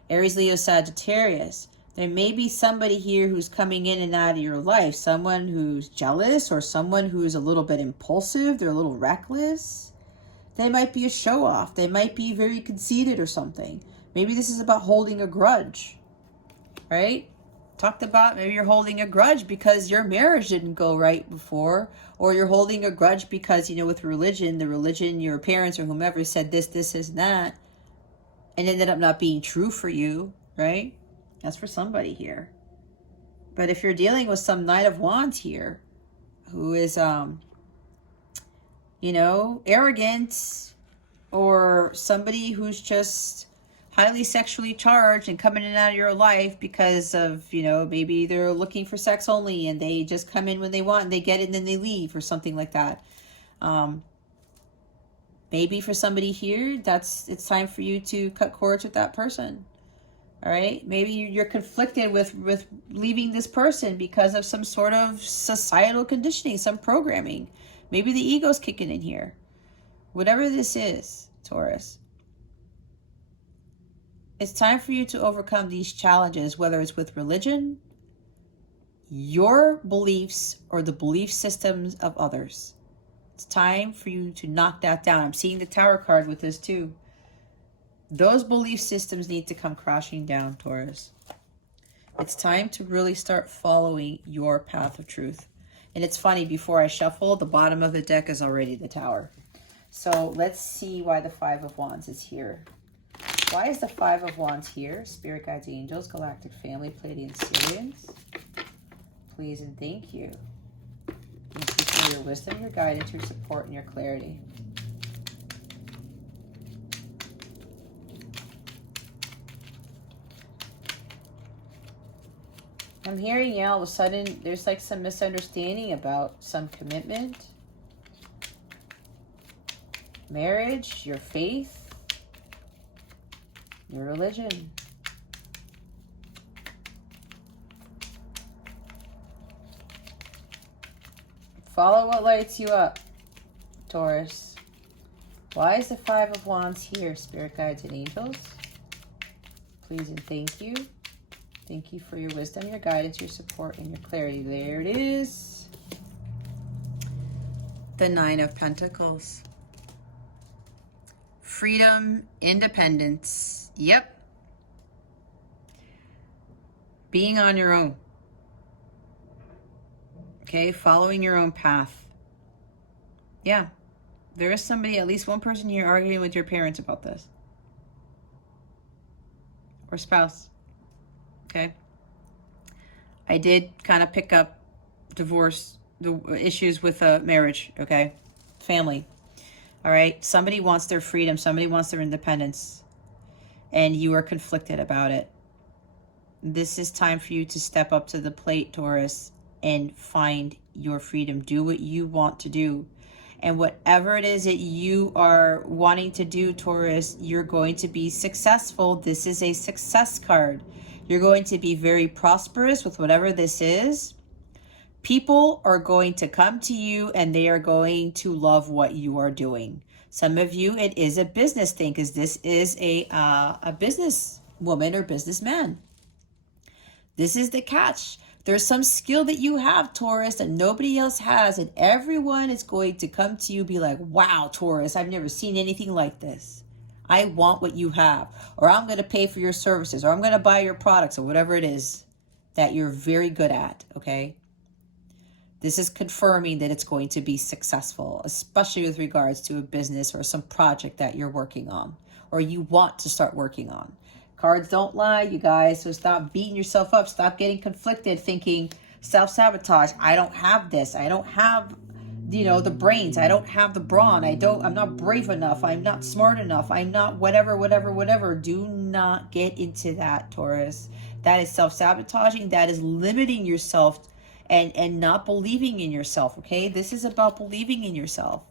Aries, Leo, Sagittarius, there may be somebody here who's coming in and out of your life. Someone who's jealous or someone who's a little bit impulsive. They're a little reckless. They might be a show-off. They might be very conceited or something. Maybe this is about holding a grudge, right? Talked about maybe you're holding a grudge because your marriage didn't go right before, or you're holding a grudge because, with religion, your parents or whomever said this, and that, and ended up not being true for you, right? That's for somebody here. But if you're dealing with some Knight of Wands here who is, arrogant, or somebody who's just highly sexually charged and coming in and out of your life because of, maybe they're looking for sex only and they just come in when they want and they get it and then they leave or something like that. Maybe for somebody here, it's time for you to cut cords with that person. All right. Maybe you're conflicted with leaving this person because of some sort of societal conditioning, some programming. Maybe the ego's kicking in here. Whatever this is, Taurus, it's time for you to overcome these challenges, whether it's with religion, your beliefs, or the belief systems of others. It's time for you to knock that down. I'm seeing the Tower card with this too. Those belief systems need to come crashing down, Taurus. It's time to really start following your path of truth. And it's funny, before I shuffle, the bottom of the deck is already the Tower. So let's see why the Five of Wands is here. Why is the Five of Wands here? Spirit guides, angels, galactic family, Pleiadian Sirians. Please and thank you. Thank you for your wisdom, your guidance, your support, and your clarity. I'm hearing, all of a sudden, there's like some misunderstanding about some commitment, marriage, your faith, your religion. Follow what lights you up, Taurus. Why is the Five of Wands here? Spirit guides and angels. Please and thank you. Thank you for your wisdom, your guidance, your support, and your clarity. There it is. The Nine of Pentacles. freedom, independence. Yep. Being on your own. Okay, following your own path. Yeah. There is somebody, at least one person here arguing with your parents about this. Or spouse. Okay. I did kind of pick up divorce, the issues with marriage, okay? Family. All right. Somebody wants their freedom. Somebody wants their independence. And you are conflicted about it. This is time for you to step up to the plate, Taurus, and find your freedom. Do what you want to do. And whatever it is that you are wanting to do, Taurus, you're going to be successful. This is a success card. You're going to be very prosperous with whatever this is. People are going to come to you and they are going to love what you are doing. Some of you, it is a business thing because this is a business woman or businessman. This is the catch. There's some skill that you have, Taurus, that nobody else has, and everyone is going to come to you and be like, wow, Taurus, I've never seen anything like this. I want what you have, or I'm going to pay for your services, or I'm going to buy your products, or whatever it is that you're very good at, okay? This is confirming that it's going to be successful, especially with regards to a business or some project that you're working on, or you want to start working on. Cards don't lie, you guys, so stop beating yourself up. Stop getting conflicted, thinking self-sabotage. I don't have this. I don't have, the brains. I don't have the brawn. I'm not brave enough. I'm not smart enough. I'm not whatever. Do not get into that, Taurus. That is self-sabotaging. That is limiting yourself and not believing in yourself, okay? This is about believing in yourself.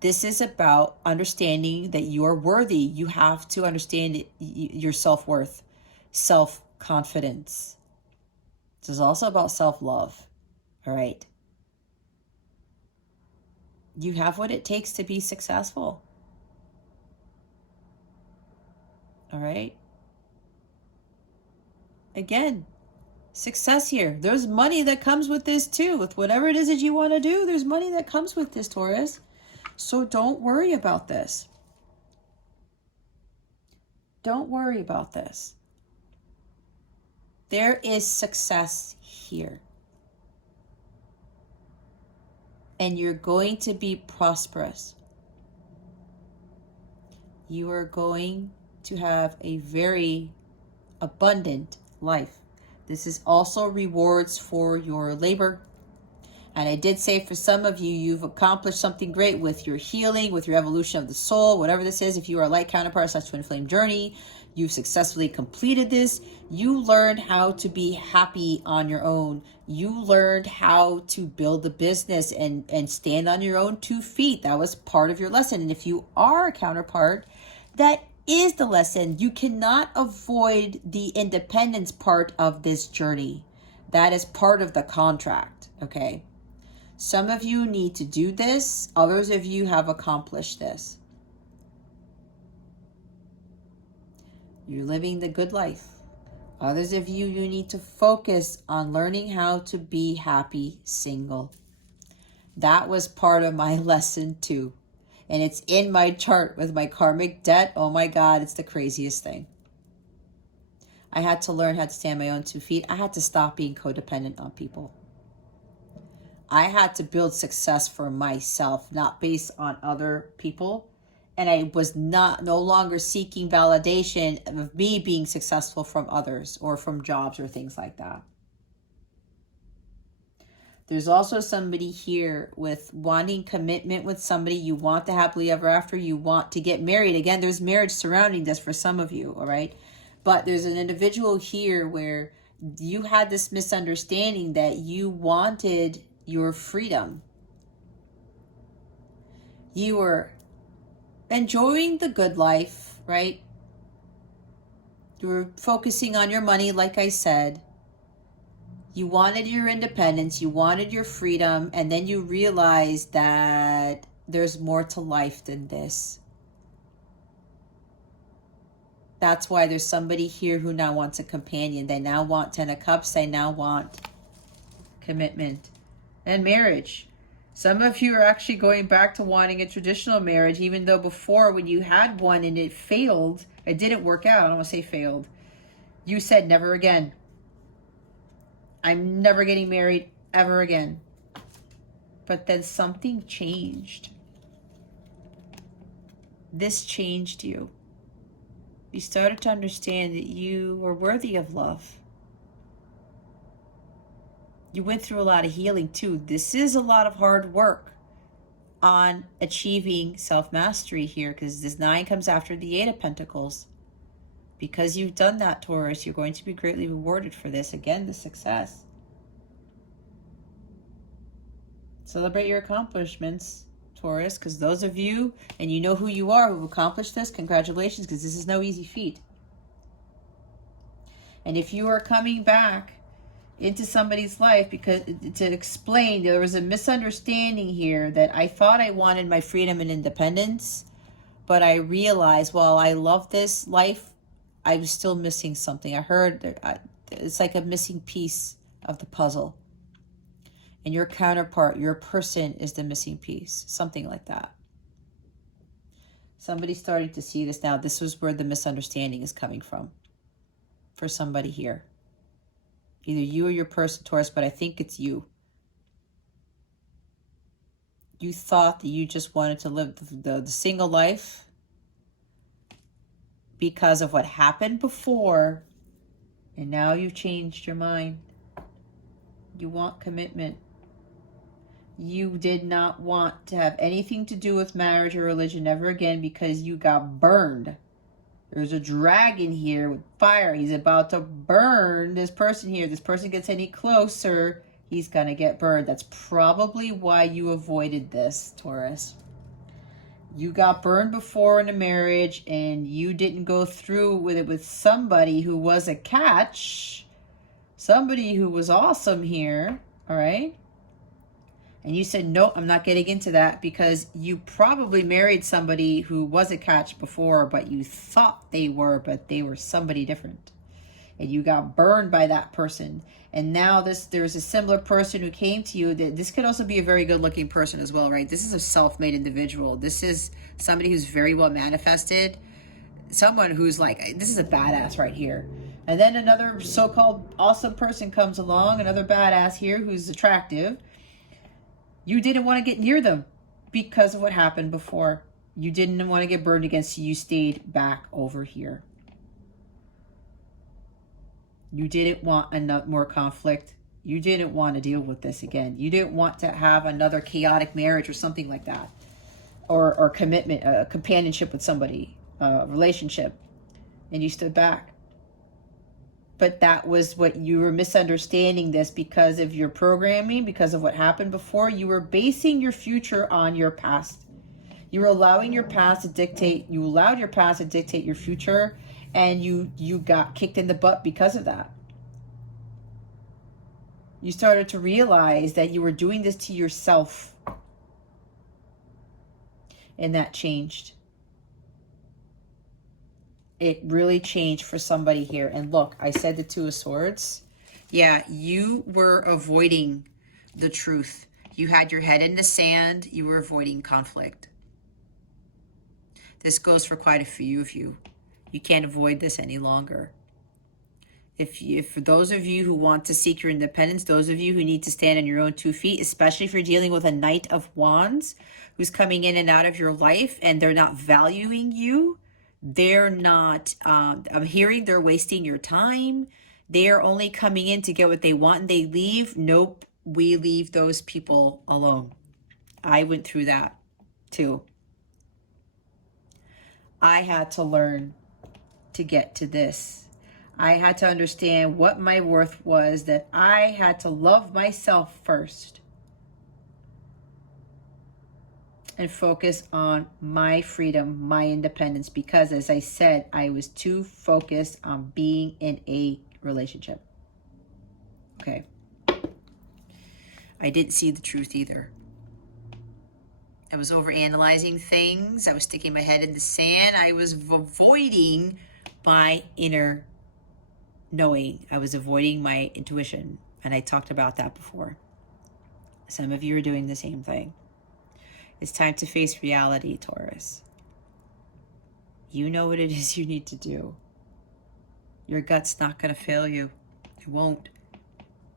This is about understanding that you are worthy. You have to understand your self-worth, self-confidence. This is also about self-love, all right? You have what it takes to be successful, all right? Again, success here. There's money that comes with this too. With whatever it is that you want to do, there's money that comes with this, Taurus. So don't worry about this. Don't worry about this. There is success here. And you're going to be prosperous. You are going to have a very abundant life. This is also rewards for your labor. And I did say for some of you, you've accomplished something great with your healing, with your evolution of the soul, whatever this is. If you are a light counterpart, such twin flame journey, you've successfully completed this. You learned how to be happy on your own. You learned how to build a business and stand on your own 2 feet. That was part of your lesson. And if you are a counterpart, that is the lesson. You cannot avoid the independence part of this journey. That is part of the contract, okay? Some of you need to do this. Others of you have accomplished this. You're living the good life. Others of you, you need to focus on learning how to be happy single. That was part of my lesson too. And it's in my chart with my karmic debt. Oh my God, it's the craziest thing. I had to learn how to stand on my own 2 feet. I had to stop being codependent on people. I had to build success for myself, not based on other people. And I was no longer seeking validation of me being successful from others or from jobs or things like that. There's also somebody here with wanting commitment with somebody. You want to happily ever after. You want to get married. Again, there's marriage surrounding this for some of you, all right? But there's an individual here where you had this misunderstanding that you wanted your freedom. You were enjoying the good life, right? You were focusing on your money, like I said. You wanted your independence, you wanted your freedom, and then you realized that there's more to life than this. That's why there's somebody here who now wants a companion. They now want 10 of Cups. They now want commitment and marriage. Some of you are actually going back to wanting a traditional marriage, even though before, when you had one and it failed, it didn't work out. I don't want to say failed. You said never again. I'm never getting married ever again. But then something changed. This changed you. You started to understand that you were worthy of love. You went through a lot of healing too. This is a lot of hard work on achieving self-mastery here, because this 9 comes after the 8 of Pentacles. Because you've done that, Taurus, you're going to be greatly rewarded for this. Again, the success. Celebrate your accomplishments, Taurus, because those of you, and you know who you are, who've accomplished this, congratulations, because this is no easy feat. And if you are coming back into somebody's life because to explain, there was a misunderstanding here that I thought I wanted my freedom and independence, but I realized while I love this life, I was still missing something. I heard it's like a missing piece of the puzzle. And your counterpart, your person, is the missing piece. Something like that. Somebody's starting to see this now. This was where the misunderstanding is coming from for somebody here. Either you or your person, Taurus, but I think it's you. You thought that you just wanted to live the single life because of what happened before, and now you've changed your mind. You want commitment. You did not want to have anything to do with marriage or religion ever again because you got burned. There's a dragon here with fire. He's about to burn this person here. This person gets any closer, he's going to get burned. That's probably why you avoided this, Taurus. You got burned before in a marriage and you didn't go through with it with somebody who was a catch. Somebody who was awesome here, all right? And you said, no, I'm not getting into that because you probably married somebody who was a catch before, but you thought they were, but they were somebody different. And you got burned by that person. And now there's a similar person who came to you. This could also be a very good looking person as well, right? This is a self-made individual. This is somebody who's very well manifested. Someone who's like, this is a badass right here. And then another so-called awesome person comes along, another badass here who's attractive. You didn't want to get near them because of what happened before. You didn't want to get burned against, so you stayed back over here. You didn't want more conflict. You didn't want to deal with this again. You didn't want to have another chaotic marriage or something like that. Or commitment, a companionship with somebody, a relationship. And you stood back. But that was what you were misunderstanding this because of your programming, because of what happened before. You were basing your future on your past. You were allowing your past to dictate, you allowed your past to dictate your future, and you got kicked in the butt because of that. You started to realize that you were doing this to yourself. And that changed. It really changed for somebody here. And look, I said the 2 of Swords. Yeah, you were avoiding the truth. You had your head in the sand. You were avoiding conflict. This goes for quite a few of you. You can't avoid this any longer. If for those of you who want to seek your independence, those of you who need to stand on your own 2 feet, especially if you're dealing with a Knight of Wands who's coming in and out of your life and they're not valuing you, they're not, I'm hearing they're wasting your time. They are only coming in to get what they want and they leave. Nope, we leave those people alone. I went through that too. I had to learn to get to this. I had to understand what my worth was, that I had to love myself first and focus on my freedom, my independence, because as I said, I was too focused on being in a relationship. Okay. I didn't see the truth either. I was overanalyzing things. I was sticking my head in the sand. I was avoiding my inner knowing. I was avoiding my intuition. And I talked about that before. Some of you are doing the same thing. It's time to face reality, Taurus. You know what it is you need to do. Your gut's not going to fail you. It won't.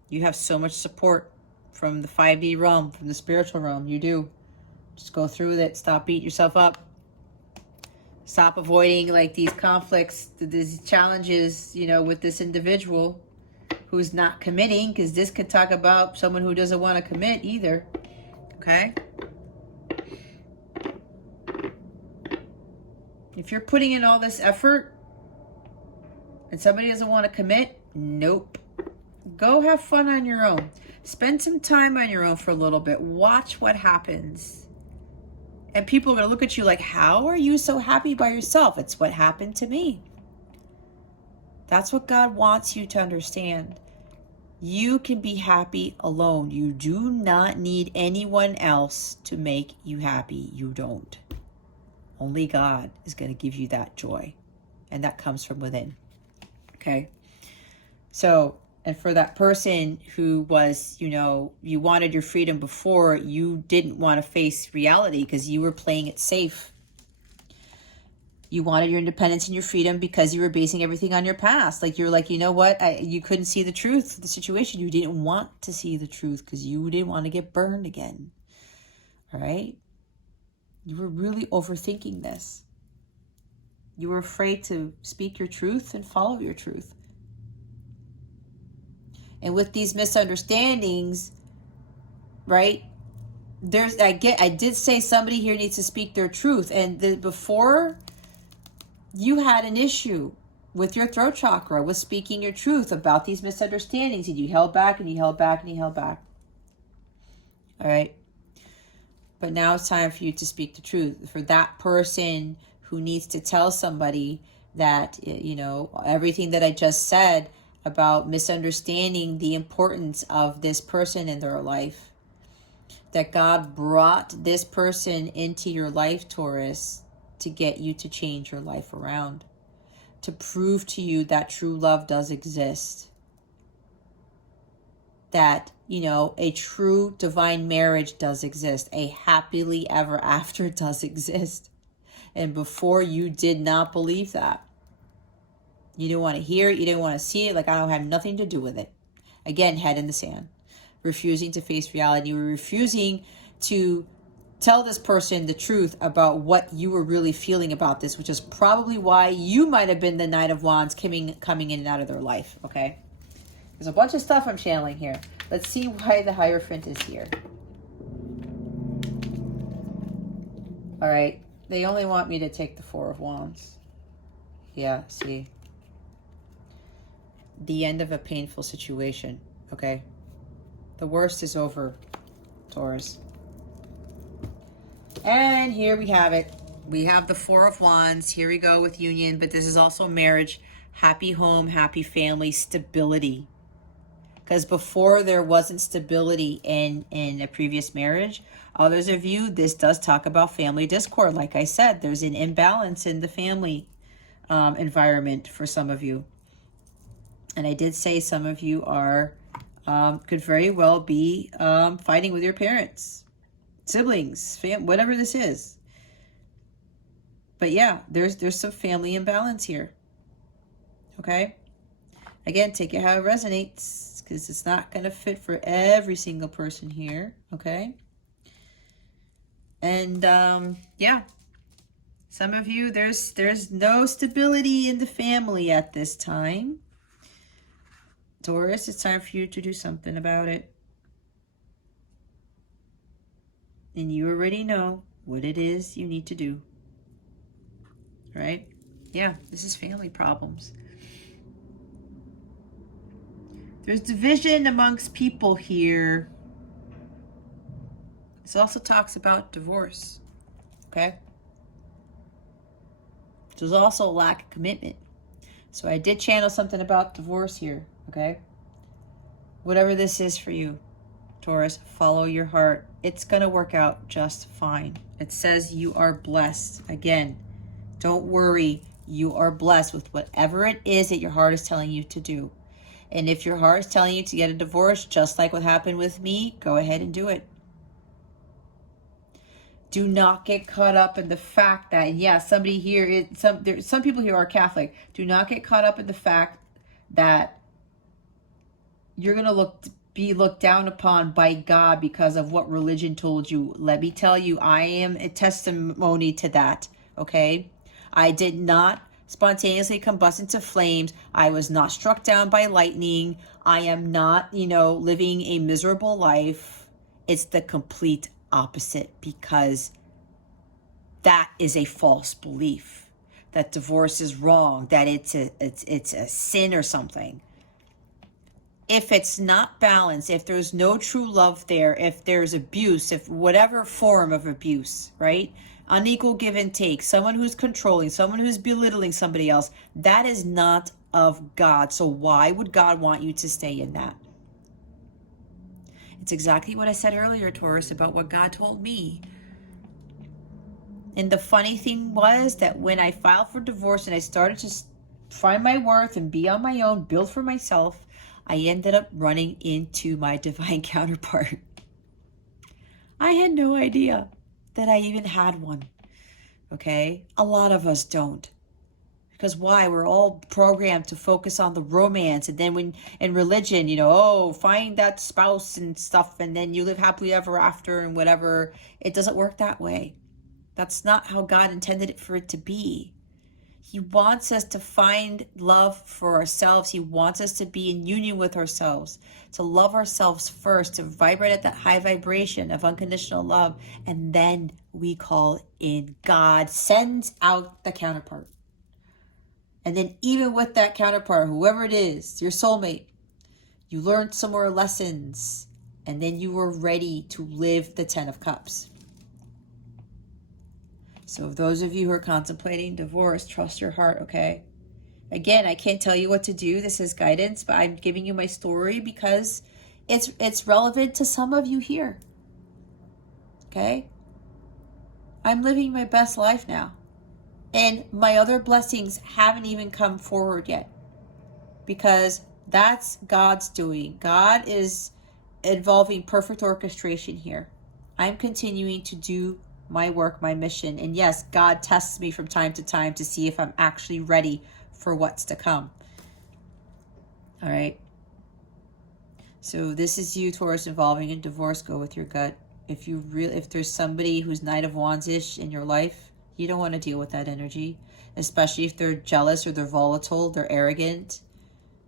You have so much support from the 5D realm, from the spiritual realm. You do. Just go through with it. Stop beating yourself up. Stop avoiding like these conflicts, these challenges, you know, with this individual who's not committing, because this could talk about someone who doesn't want to commit either. Okay? If you're putting in all this effort and somebody doesn't want to commit, nope. Go have fun on your own. Spend some time on your own for a little bit. Watch what happens. And people are going to look at you like, how are you so happy by yourself? It's what happened to me. That's what God wants you to understand. You can be happy alone. You do not need anyone else to make you happy. You don't. Only God is going to give you that joy. And that comes from within. Okay? So, and for that person who was, you know, you wanted your freedom before, you didn't want to face reality because you were playing it safe. You wanted your independence and your freedom because you were basing everything on your past. Like, you're like, you know what? You couldn't see the truth of the situation. You didn't want to see the truth because you didn't want to get burned again. All right? You were really overthinking this. You were afraid to speak your truth and follow your truth. And with these misunderstandings, right? I did say somebody here needs to speak their truth. And before, you had an issue with your throat chakra, with speaking your truth about these misunderstandings. And you held back and you held back and you held back. All right. But now it's time for you to speak the truth. For that person who needs to tell somebody that, you know, everything that I just said about misunderstanding the importance of this person in their life. That God brought this person into your life, Taurus, to get you to change your life around. To prove to you that true love does exist. That, you know, a true divine marriage does exist. A happily ever after does exist. And before, you did not believe that. You didn't want to hear it. You didn't want to see it. Like, I don't have nothing to do with it. Again, head in the sand. Refusing to face reality. You were refusing to tell this person the truth about what you were really feeling about this, which is probably why you might have been the Knight of Wands coming in and out of their life, okay? There's a bunch of stuff I'm channeling here. Let's see why the Hierophant is here. All right. They only want me to take the Four of Wands. Yeah, see. The end of a painful situation, okay? The worst is over, Taurus. And here we have it. We have the Four of Wands. Here we go with union, but this is also marriage, happy home, happy family, stability. Because before, there wasn't stability in a previous marriage. Others of you, this does talk about family discord. Like I said, there's an imbalance in the family environment for some of you. And I did say some of you are, could very well be fighting with your parents, siblings, whatever this is. But yeah, there's some family imbalance here. Okay? Again, take it how it resonates, because it's not going to fit for every single person here. Okay? And yeah, some of you, there's no stability in the family at this time. Taurus, it's time for you to do something about it. And you already know what it is you need to do. Right? Yeah, this is family problems. There's division amongst people here. This also talks about divorce. Okay? There's also a lack of commitment. So I did channel something about divorce here. Okay? Whatever this is for you, Taurus, follow your heart. It's going to work out just fine. It says you are blessed. Again, don't worry. You are blessed with whatever it is that your heart is telling you to do. And if your heart is telling you to get a divorce, just like what happened with me, go ahead and do it. Do not get caught up in the fact that, and yeah, somebody here, some people here are Catholic. Do not get caught up in the fact that you're going to be looked down upon by God because of what religion told you. Let me tell you, I am a testimony to that, okay? I did not spontaneously combust into flames. I was not struck down by lightning. I am not, living a miserable life. It's the complete opposite, because that is a false belief that divorce is wrong, that it's a sin or something. If it's not balanced, if there's no true love there, if there's abuse, if whatever form of abuse, right? Unequal give and take, someone who's controlling, someone who's belittling somebody else, that is not of God. So why would God want you to stay in that? It's exactly what I said earlier, Taurus, about what God told me. And the funny thing was that when I filed for divorce and I started to find my worth and be on my own, build for myself, I ended up running into my divine counterpart. I had no idea that I even had one, okay? A lot of us don't. Because why? We're all programmed to focus on the romance. And then when in religion, find that spouse and stuff, and then you live happily ever after and whatever. It doesn't work that way. That's not how God intended it for it to be. He wants us to find love for ourselves. He wants us to be in union with ourselves, to love ourselves first, to vibrate at that high vibration of unconditional love. And then we call in God, sends out the counterpart. And then even with that counterpart, whoever it is, your soulmate, you learned some more lessons, and then you were ready to live the 10 of Cups. So those of you who are contemplating divorce, trust your heart, okay? Again, I can't tell you what to do. This is guidance, but I'm giving you my story because it's relevant to some of you here, okay? I'm living my best life now. And my other blessings haven't even come forward yet, because that's God's doing. God is involving perfect orchestration here. I'm continuing to do my work, my mission. And yes, God tests me from time to time to see if I'm actually ready for what's to come. All right. So this is you, Taurus, involving in divorce. Go with your gut. If there's somebody who's Knight of Wands-ish in your life, you don't want to deal with that energy, especially if they're jealous or they're volatile, they're arrogant.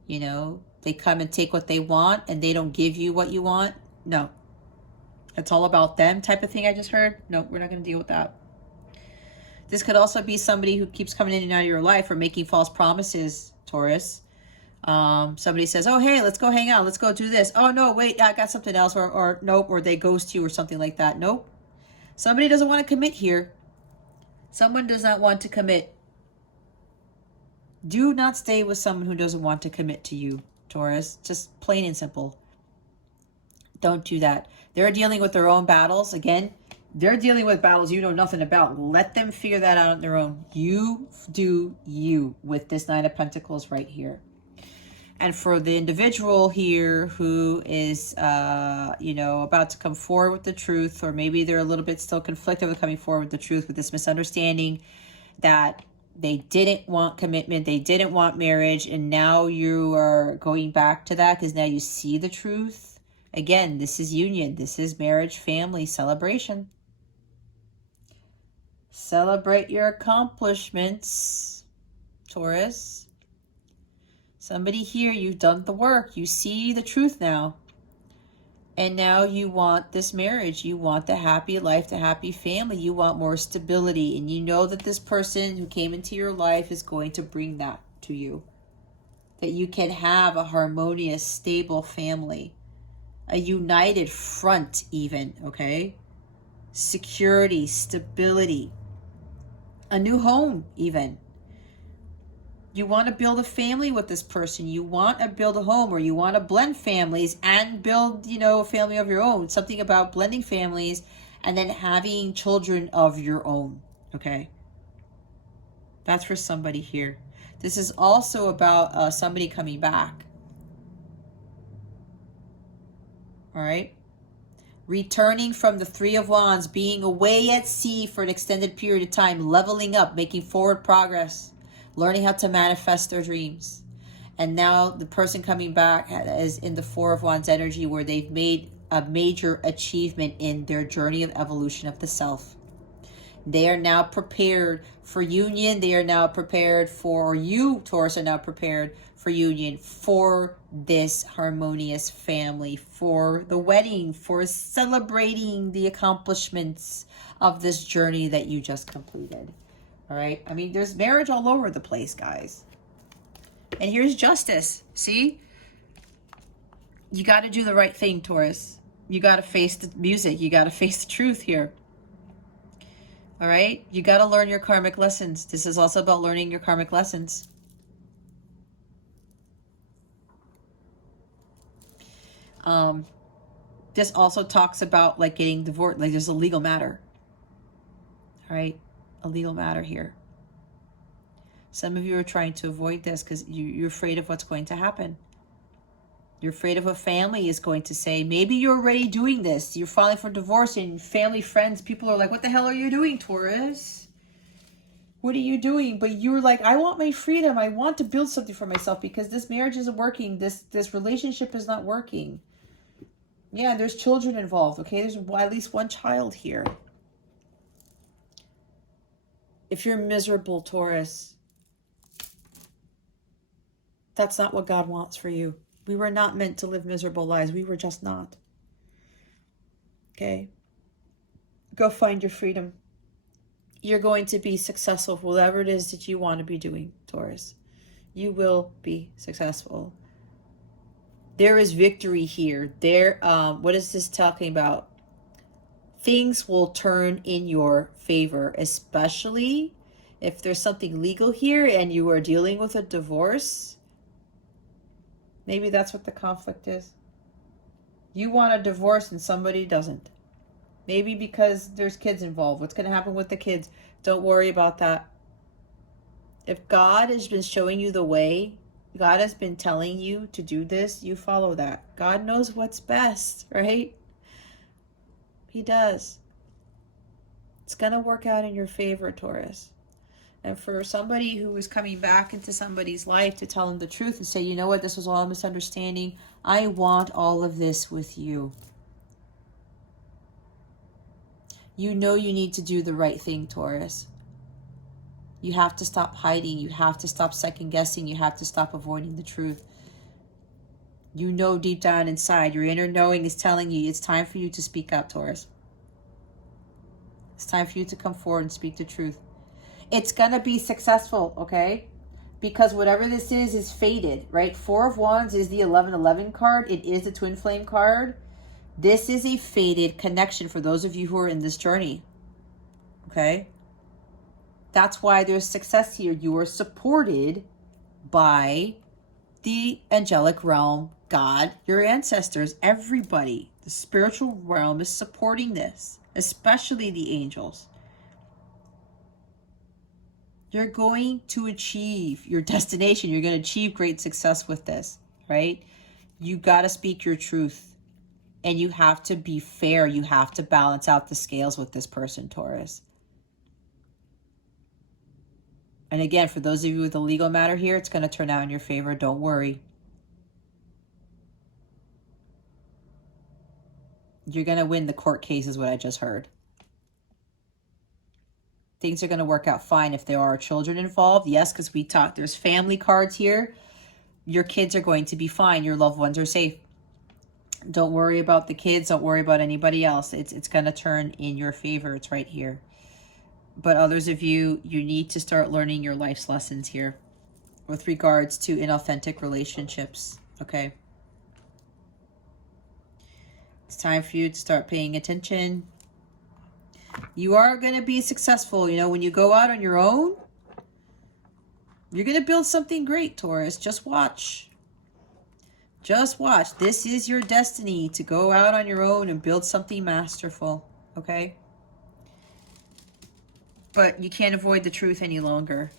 They come and take what they want and they don't give you what you want. No. It's all about them type of thing I just heard. No, we're not going to deal with that. This could also be somebody who keeps coming in and out of your life or making false promises, Taurus. Somebody says, oh, hey, let's go hang out. Let's go do this. Oh, no, wait, I got something else. Or nope, or they ghost you or something like that. Nope. Somebody doesn't want to commit here. Someone does not want to commit. Do not stay with someone who doesn't want to commit to you, Taurus. Just plain and simple. Don't do that. They're dealing with their own battles. Again, they're dealing with battles you know nothing about. Let them figure that out on their own. You do you with this Nine of Pentacles right here. And for the individual here who is, about to come forward with the truth, or maybe they're a little bit still conflicted with coming forward with the truth, with this misunderstanding that they didn't want commitment, they didn't want marriage, and now you are going back to that because now you see the truth. Again, this is union. This is marriage, family, celebration. Celebrate your accomplishments, Taurus. Somebody here, you've done the work. You see the truth now. And now you want this marriage. You want the happy life, the happy family. You want more stability. And you know that this person who came into your life is going to bring that to you. That you can have a harmonious, stable family. A united front even, okay? Security, stability. A new home even. You want to build a family with this person. You want to build a home, or you want to blend families and build, a family of your own. Something about blending families and then having children of your own, okay? That's for somebody here. This is also about somebody coming back. All right. Returning from the Three of Wands, being away at sea for an extended period of time, leveling up, making forward progress, learning how to manifest their dreams. And now the person coming back is in the Four of Wands energy, where they've made a major achievement in their journey of evolution of the self. They are now prepared for union. They are now prepared for, you, Taurus, are now prepared for union, for this harmonious family, for the wedding, for celebrating the accomplishments of this journey that you just completed. All right. I mean, there's marriage all over the place, guys. And here's justice. See? You got to do the right thing, Taurus. You got to face the music. You got to face the truth here. All right? You got to learn your karmic lessons. This is also about learning your karmic lessons. This also talks about like getting divorced. Like there's a legal matter. All right? A legal matter here. Some of you are trying to avoid this because you're afraid of what's going to happen. You're afraid of what family is going to say. Maybe you're already doing this. You're filing for divorce and family, friends, people are like, what the hell are you doing, Taurus? What are you doing? But you're like, I want my freedom. I want to build something for myself because this marriage isn't working. This relationship is not working. Yeah, there's children involved, okay? There's at least one child here. If you're miserable, Taurus, that's not what God wants for you. We were not meant to live miserable lives. We were just not. Okay? Go find your freedom. You're going to be successful, whatever it is that you want to be doing, Taurus. You will be successful. There is victory here. What is this talking about? Things will turn in your favor, especially if there's something legal here and you are dealing with a divorce. Maybe that's what the conflict is. You want a divorce and somebody doesn't. Maybe because there's kids involved. What's going to happen with the kids? Don't worry about that. If God has been showing you the way, God has been telling you to do this, you follow that. God knows what's best, right? He does. It's going to work out in your favor, Taurus. And for somebody who is coming back into somebody's life to tell them the truth and say, you know what, this was all a misunderstanding. I want all of this with you. You know you need to do the right thing, Taurus. You have to stop hiding. You have to stop second guessing. You have to stop avoiding the truth. You know deep down inside, your inner knowing is telling you it's time for you to speak up, Taurus. It's time for you to come forward and speak the truth. It's going to be successful, okay? Because whatever this is fated, right? Four of Wands is the 1111 card. It is the twin flame card. This is a fated connection for those of you who are in this journey, okay? That's why there's success here. You are supported by the angelic realm, God, your ancestors, everybody. The spiritual realm is supporting this, especially the angels. You're going to achieve your destination. You're going to achieve great success with this, right? You got to speak your truth. And you have to be fair. You have to balance out the scales with this person, Taurus. And again, for those of you with a legal matter here, it's going to turn out in your favor. Don't worry. You're going to win the court case is what I just heard. Things are going to work out fine if there are children involved. Yes, because we talked. There's family cards here. Your kids are going to be fine. Your loved ones are safe. Don't worry about the kids. Don't worry about anybody else. It's going to turn in your favor. It's right here. But others of you, you need to start learning your life's lessons here with regards to inauthentic relationships. Okay? It's time for you to start paying attention. You are going to be successful. You know, when you go out on your own, you're going to build something great, Taurus. Just watch. Just watch. This is your destiny to go out on your own and build something masterful. Okay? But you can't avoid the truth any longer.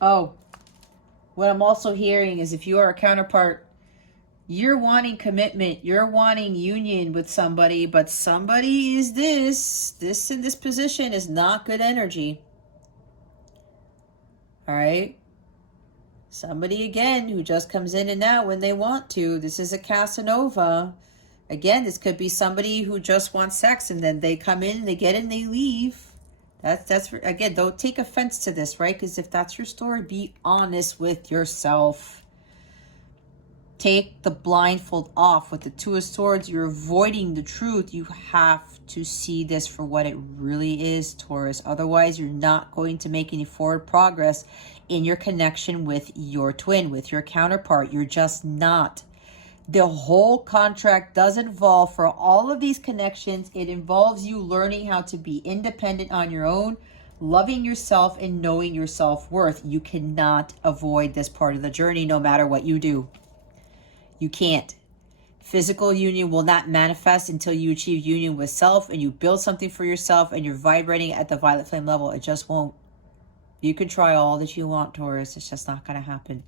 Oh, what I'm also hearing is if you are a counterpart, you're wanting commitment, you're wanting union with somebody, but somebody is this in this position is not good energy. All right? Somebody, again, who just comes in and out when they want to. This is a Casanova. Again, this could be somebody who just wants sex and then they come in, they get in, they leave. That's again, don't take offense to this, right? Because if that's your story, be honest with yourself. Take the blindfold off. With the Two of Swords, you're avoiding the truth. You have to see this for what it really is, Taurus. Otherwise, you're not going to make any forward progress in your connection with your twin, with your counterpart. You're just not. The whole contract does involve, for all of these connections, it involves you learning how to be independent on your own, loving yourself and knowing your self-worth. You cannot avoid this part of the journey no matter what you do. You can't. Physical union will not manifest until you achieve union with self and you build something for yourself and you're vibrating at the violet flame level. It just won't. You can try all that you want, Taurus. It's just not going to happen.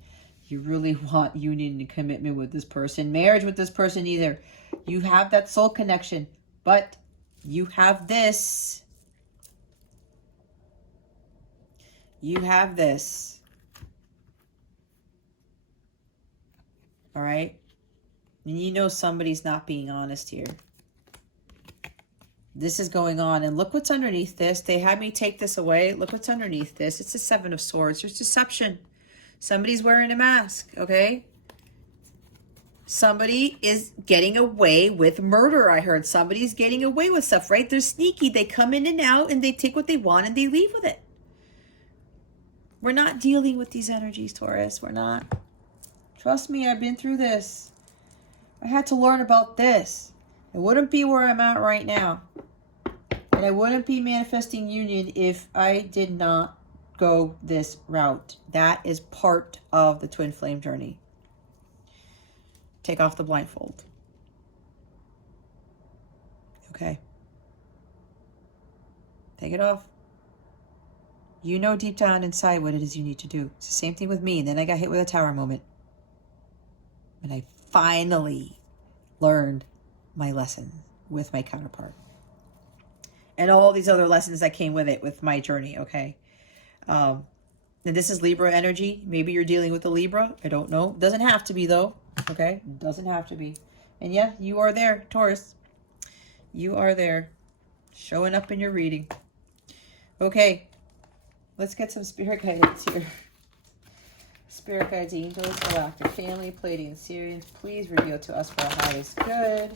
You really want union and commitment with this person. Marriage with this person either. You have that soul connection, but you have this. You have this. All right? And you know somebody's not being honest here. This is going on. And look what's underneath this. They had me take this away. Look what's underneath this. It's the Seven of Swords. There's deception. Somebody's wearing a mask, okay? Somebody is getting away with murder, I heard. Somebody's getting away with stuff, right? They're sneaky. They come in and out and they take what they want and they leave with it. We're not dealing with these energies, Taurus. We're not. Trust me, I've been through this. I had to learn about this. I wouldn't be where I'm at right now. And I wouldn't be manifesting union if I did not go this route. That is part of the twin flame journey. Take off the blindfold. Okay. Take it off. You know deep down inside what it is you need to do. It's the same thing with me. And then I got hit with a tower moment. And I finally learned my lesson with my counterpart. And all these other lessons that came with it, with my journey, okay? And this is Libra energy. Maybe you're dealing with a Libra. I don't know. Doesn't have to be, though, okay? Doesn't have to be. And yeah, you are there, Taurus. You are there, showing up in your reading. Okay, let's get some spirit guidance here. Spirit guides, angels, galactic family, Pleiadian Sirians, please reveal to us for our highest good.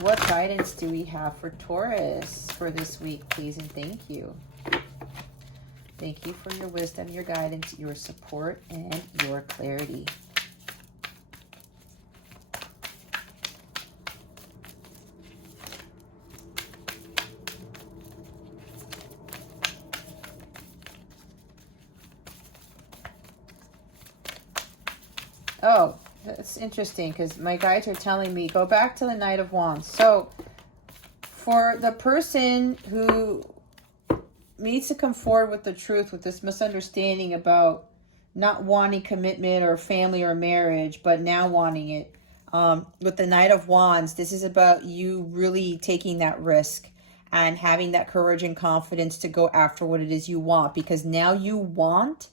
What guidance do we have for Taurus for this week, please, and thank you. Thank you for your wisdom, your guidance, your support, and your clarity. Oh, that's interesting because my guides are telling me go back to the Knight of Wands. So for the person who needs to come forward with the truth, with this misunderstanding about not wanting commitment or family or marriage, but now wanting it, with the Knight of Wands, this is about you really taking that risk and having that courage and confidence to go after what it is you want, because now you want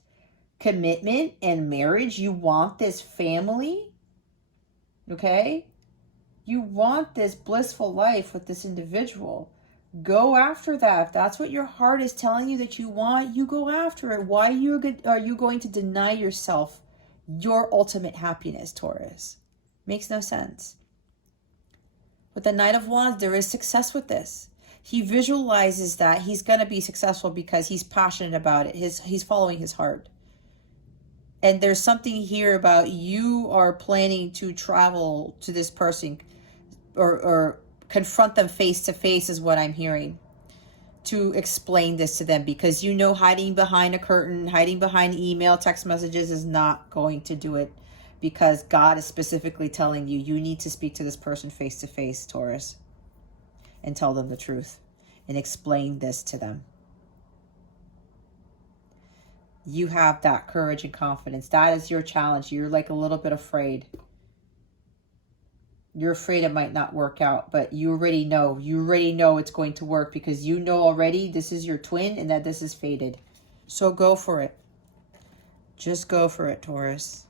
commitment and marriage. You want this family, okay? You want this blissful life with this individual. Go after that. If that's what your heart is telling you that you want, you go after it. Why are you going to deny yourself your ultimate happiness, Taurus? Makes no sense. With the Knight of Wands, there is success with this. He visualizes that he's going to be successful because he's passionate about it. He's following his heart. And there's something here about you are planning to travel to this person or confront them face to face is what I'm hearing, to explain this to them, because you know hiding behind a curtain, hiding behind email, text messages is not going to do it, because God is specifically telling you, you need to speak to this person face to face, Taurus, and tell them the truth and explain this to them. you have that courage and confidence. That is your challenge. You're like a little bit afraid. You're afraid it might not work out, but you already know. You already know it's going to work because you know already this is your twin and that this is fated. So go for it. Just go for it, Taurus.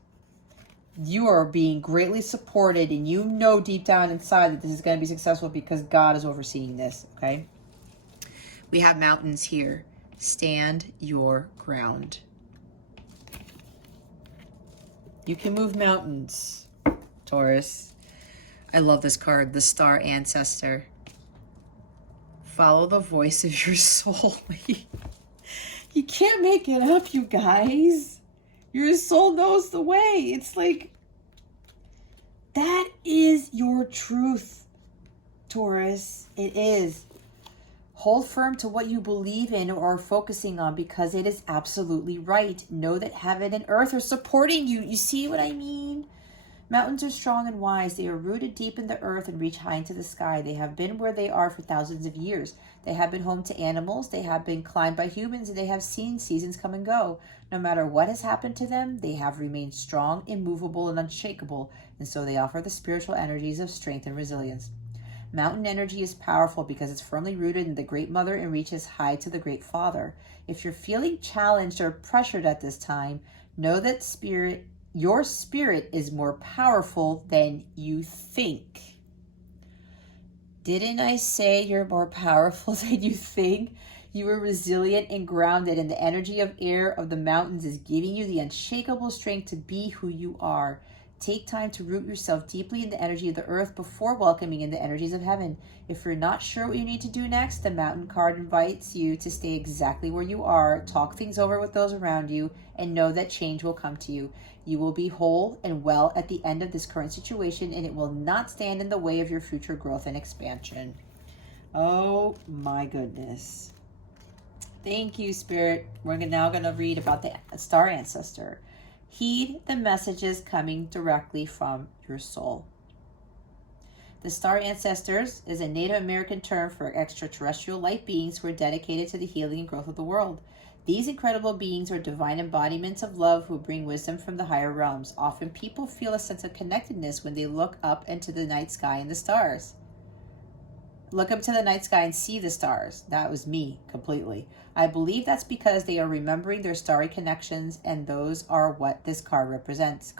You are being greatly supported, and you know deep down inside that this is going to be successful because God is overseeing this, okay? We have mountains here. Stand your ground. You can move mountains, Taurus. I love this card, the Star Ancestor. Follow the voice of your soul. You can't make it up, you guys. Your soul knows the way. It's like, that is your truth, Taurus. It is. Hold firm to what you believe in or are focusing on because it is absolutely right. Know that heaven and earth are supporting you. You see what I mean? Mountains are strong and wise. They are rooted deep in the earth and reach high into the sky. They have been where they are for thousands of years. They have been home to animals. They have been climbed by humans, and they have seen seasons come and go. No matter what has happened to them, they have remained strong, immovable, and unshakable, and so they offer the spiritual energies of strength and resilience. Mountain energy is powerful because it's firmly rooted in the Great Mother and reaches high to the Great Father. If you're feeling challenged or pressured at this time, know that your spirit is more powerful than you think. Didn't I say you're more powerful than you think? You are resilient and grounded, and the energy of air of the mountains is giving you the unshakable strength to be who you are. Take time to root yourself deeply in the energy of the earth before welcoming in the energies of heaven. If you're not sure what you need to do next, the mountain card invites you to stay exactly where you are, talk things over with those around you, and know that change will come to you. You will be whole and well at the end of this current situation, and it will not stand in the way of your future growth and expansion. Oh my goodness. Thank you, Spirit. We're now going to read about the Star Ancestor. Heed the messages coming directly from your soul. The Star Ancestors is a Native American term for extraterrestrial light beings who are dedicated to the healing and growth of the world. These incredible beings are divine embodiments of love who bring wisdom from the higher realms. Often people feel a sense of connectedness when they look up into the night sky and the stars. Look up to the night sky and see the stars. That was me completely. I believe that's because they are remembering their starry connections, and those are what this card represents.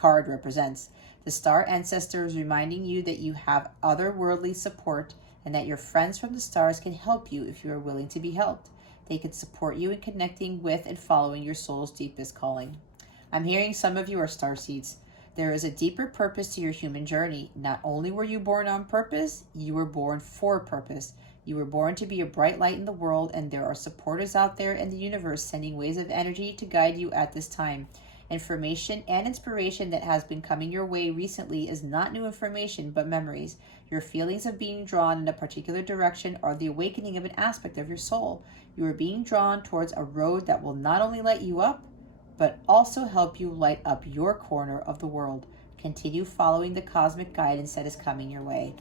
The Star Ancestor is reminding you that you have otherworldly support and that your friends from the stars can help you if you are willing to be helped. They can support you in connecting with and following your soul's deepest calling. I'm hearing some of you are starseeds. There is a deeper purpose to your human journey. Not only were you born on purpose, you were born for purpose. You were born to be a bright light in the world, and there are supporters out there in the universe sending waves of energy to guide you at this time. Information and inspiration that has been coming your way recently is not new information, but memories. Your feelings of being drawn in a particular direction are the awakening of an aspect of your soul. You are being drawn towards a road that will not only light you up, but also help you light up your corner of the world. Continue following the cosmic guidance that is coming your way.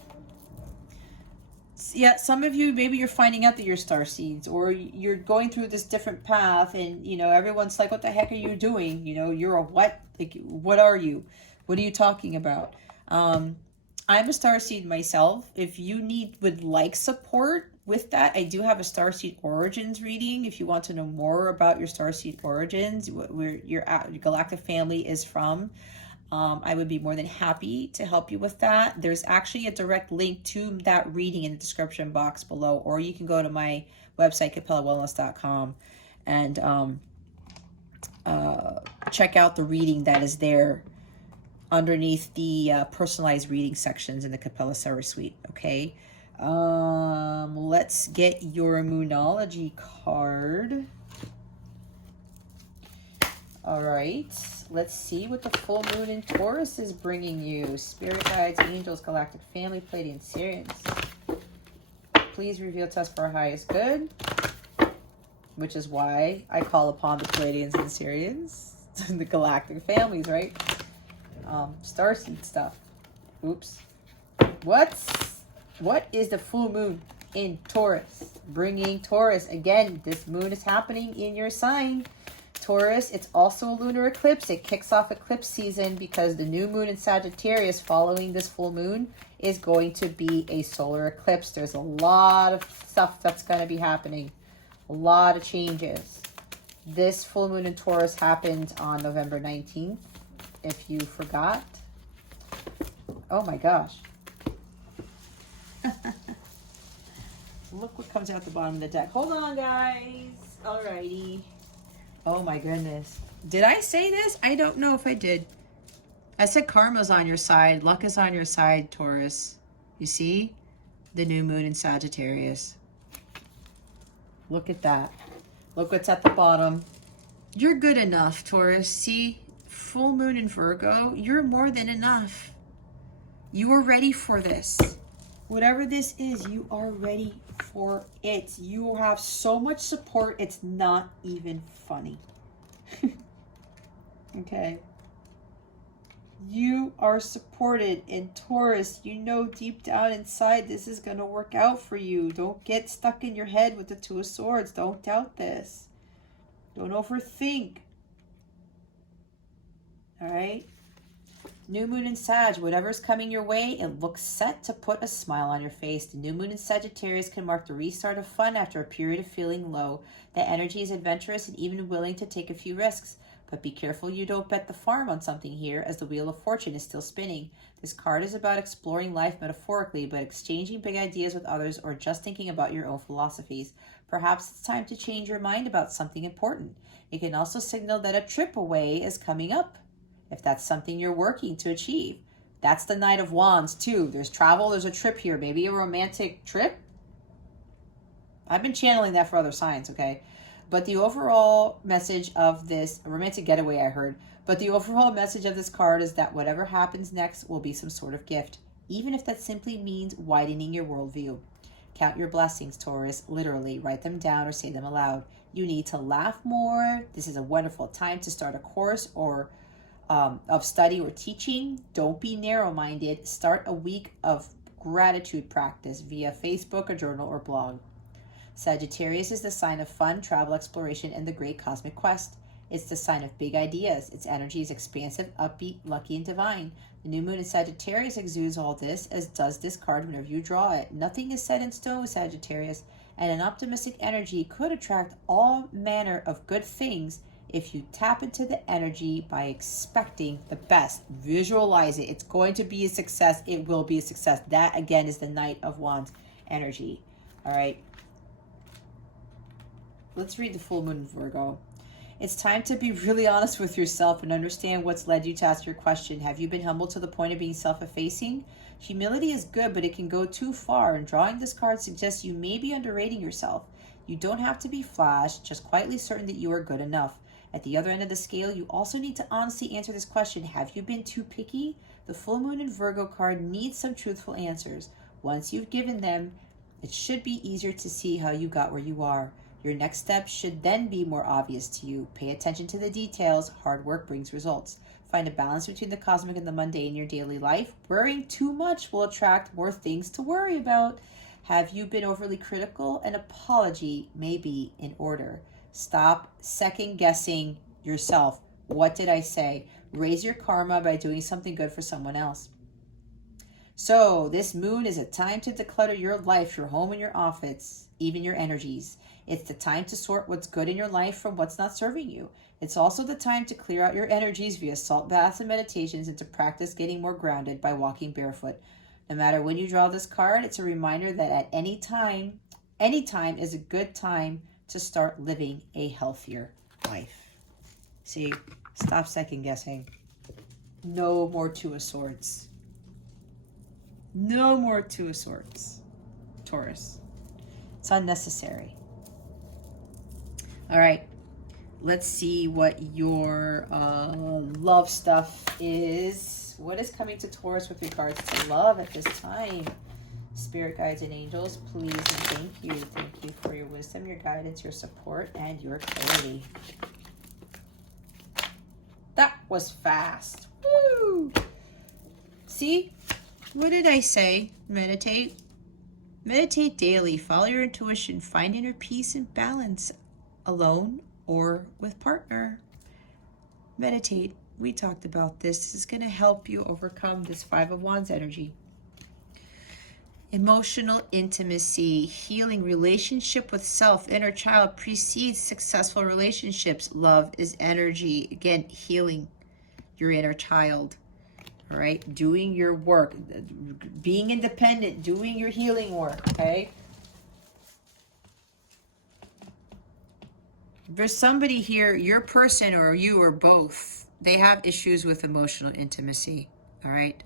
Yeah, some of you, maybe you're finding out that you're starseeds, or you're going through this different path, and everyone's like, what the heck are you doing? You're a what? Like, what are you? What are you talking about? I'm a starseed myself. If you would like support with that, I do have a Starseed Origins reading. If you want to know more about your Starseed Origins, where your galactic family is from, I would be more than happy to help you with that. There's actually a direct link to that reading in the description box below, or you can go to my website, capellawellness.com, and check out the reading that is there underneath the personalized reading sections in the Capella Sarah Suite, okay? Let's get your Moonology card. All right, let's see what the full moon in Taurus is bringing you. Spirit guides, angels, galactic family, Pleiadian Sirians. Please reveal to us for our highest good, which is why I call upon the Pleiadians and Sirians, the galactic families, right? Starseed stuff. Oops. What is the full moon in Taurus bringing Taurus? Again, this moon is happening in your sign. Taurus, it's also a lunar eclipse. It kicks off eclipse season because the new moon in Sagittarius following this full moon is going to be a solar eclipse. There's a lot of stuff that's going to be happening. A lot of changes. This full moon in Taurus happened on November 19th, if you forgot. Oh my gosh. Look what comes out the bottom of the deck. Hold on, guys. Alrighty. Oh my goodness. Did I say this? I don't know if I did. I said karma's on your side. Luck is on your side, Taurus. You see? The new moon in Sagittarius. Look at that. Look what's at the bottom. You're good enough, Taurus. See? Full moon in Virgo. You're more than enough. You are ready for this. Whatever this is, you are ready for it. You have so much support, it's not even funny. Okay. You are supported in Taurus. You know deep down inside this is going to work out for you. Don't get stuck in your head with the Two of Swords. Don't doubt this. Don't overthink. All right. New moon in Sag, whatever's coming your way, it looks set to put a smile on your face. The new moon in Sagittarius can mark the restart of fun after a period of feeling low. The energy is adventurous and even willing to take a few risks. But be careful you don't bet the farm on something here, as the Wheel of Fortune is still spinning. This card is about exploring life metaphorically, but exchanging big ideas with others or just thinking about your own philosophies. Perhaps it's time to change your mind about something important. It can also signal that a trip away is coming up, if that's something you're working to achieve. That's the Knight of Wands too. There's travel, there's a trip here, maybe a romantic trip. I've been channeling that for other signs, okay? But the overall message of this, a romantic getaway I heard, but the overall message of this card is that whatever happens next will be some sort of gift, even if that simply means widening your worldview. Count your blessings, Taurus. Literally, write them down or say them aloud. You need to laugh more. This is a wonderful time to start a course or of study or teaching. Don't be narrow-minded. Start a week of gratitude practice via Facebook, a journal, or blog. Sagittarius is the sign of fun, travel, exploration, and the great cosmic quest. It's the sign of big ideas. Its energy is expansive, upbeat, lucky, and divine. The new moon in Sagittarius exudes all this, as does this card whenever you draw it. Nothing is set in stone with Sagittarius, and an optimistic energy could attract all manner of good things if you tap into the energy by expecting the best. Visualize it. It's going to be a success. It will be a success. That, again, is the Knight of Wands energy. All right. Let's read the full moon in Virgo. It's time to be really honest with yourself and understand what's led you to ask your question. Have you been humble to the point of being self-effacing? Humility is good, but it can go too far, and drawing this card suggests you may be underrating yourself. You don't have to be flash, just quietly certain that you are good enough. At the other end of the scale, you also need to honestly answer this question. Have you been too picky? The full moon in Virgo card needs some truthful answers. Once you've given them, it should be easier to see how you got where you are. Your next step should then be more obvious to you. Pay attention to the details. Hard work brings results. Find a balance between the cosmic and the mundane in your daily life. Worrying too much will attract more things to worry about. Have you been overly critical? An apology may be in order. Stop second-guessing yourself. What did I say? Raise your karma by doing something good for someone else. So, this moon is a time to declutter your life, your home, and your office, even your energies. It's the time to sort what's good in your life from what's not serving you. It's also the time to clear out your energies via salt baths and meditations, and to practice getting more grounded by walking barefoot. No matter when you draw this card, it's a reminder that at any time is a good time to start living a healthier life. See, stop second guessing. No more Two of Swords. No more Two of Swords, Taurus. It's unnecessary. All right, let's see what your love stuff is. What is coming to Taurus with regards to love at this time? Spirit guides and angels, please and thank you. Thank you for your wisdom, your guidance, your support, and your clarity. That was fast. Woo! See? What did I say? Meditate. Meditate daily. Follow your intuition. Find inner peace and balance, alone or with partner. Meditate. We talked about this. This is going to help you overcome this Five of Wands energy. Emotional intimacy, healing, relationship with self, inner child precedes successful relationships. Love is energy. Again, healing your inner child. All right, doing your work, being independent, doing your healing work, okay? There's somebody here, your person or you or both, they have issues with emotional intimacy, all right?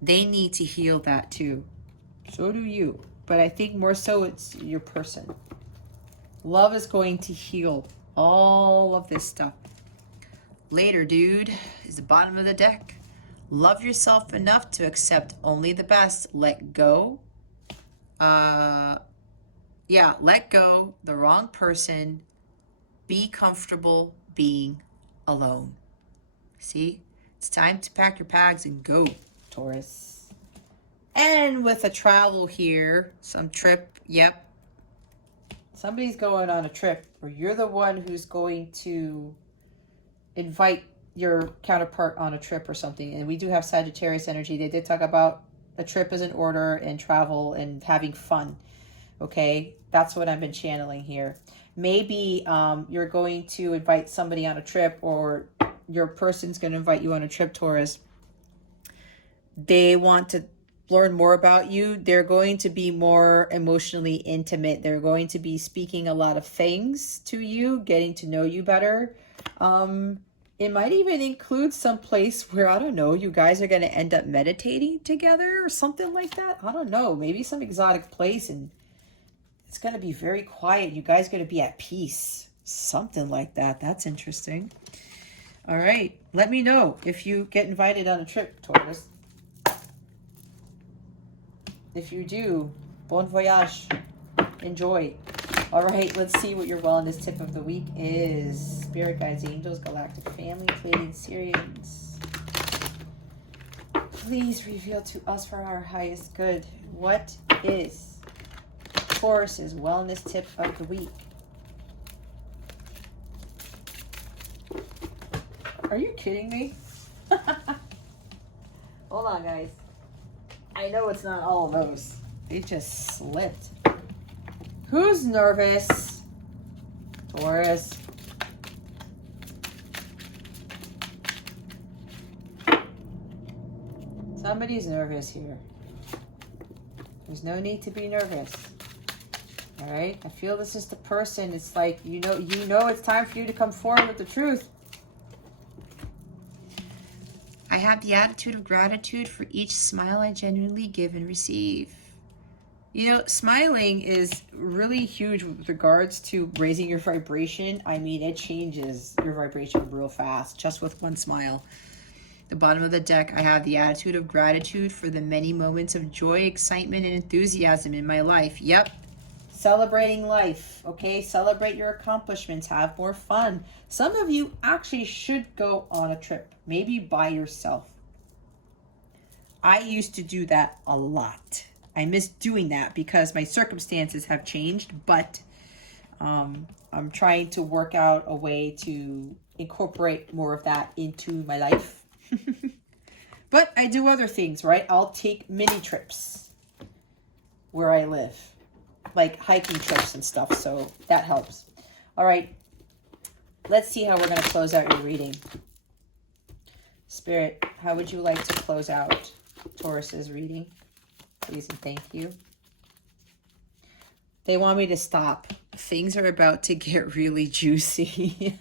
They need to heal that too. So do you. But I think more so it's your person. Love is going to heal all of this stuff. Later, dude, is the bottom of the deck. Love yourself enough to accept only the best. Let go. Let go. The wrong person. Be comfortable being alone. See? It's time to pack your bags and go, Taurus. And with a travel here, some trip, yep. Somebody's going on a trip, or you're the one who's going to invite your counterpart on a trip or something. And we do have Sagittarius energy. They did talk about a trip is in order and travel and having fun. Okay, that's what I've been channeling here. Maybe you're going to invite somebody on a trip, or your person's going to invite you on a trip, Taurus. They want to learn more about you. They're going to be more emotionally intimate. They're going to be speaking a lot of things to you, getting to know you better. It might even include some place where, I don't know, you guys are going to end up meditating together or something like that. I don't know, maybe some exotic place, and it's going to be very quiet. You guys are going to be at peace. Something like that. That's interesting. All right. Let me know if you get invited on a trip, Taurus. If you do, bon voyage. Enjoy. All right. Let's see what your wellness tip of the week is. Spirit guides, angels, galactic family, Pleiadian Sirians. Please reveal to us for our highest good. What is Taurus's wellness tip of the week? Are you kidding me? Hold on, guys. I know it's not all of those. It just slipped. Who's nervous? Taurus. Somebody's nervous here. There's no need to be nervous. All right? I feel this is the person. It's like, you know it's time for you to come forward with the truth. I have the attitude of gratitude for each smile I genuinely give and receive. You know, smiling is really huge with regards to raising your vibration. I mean, it changes your vibration real fast just with one smile. The bottom of the deck, I have the attitude of gratitude for the many moments of joy, excitement, and enthusiasm in my life. Yep. Celebrating life, okay? Celebrate your accomplishments. Have more fun. Some of you actually should go on a trip, maybe by yourself. I used to do that a lot. I miss doing that because my circumstances have changed, but I'm trying to work out a way to incorporate more of that into my life. But I do other things, right? I'll take mini trips where I live, like hiking trips and stuff, so that helps. All right, let's see how we're going to close out your reading. Spirit, how would you like to close out Taurus's reading? Please and thank you. They want me to stop. Things are about to get really juicy.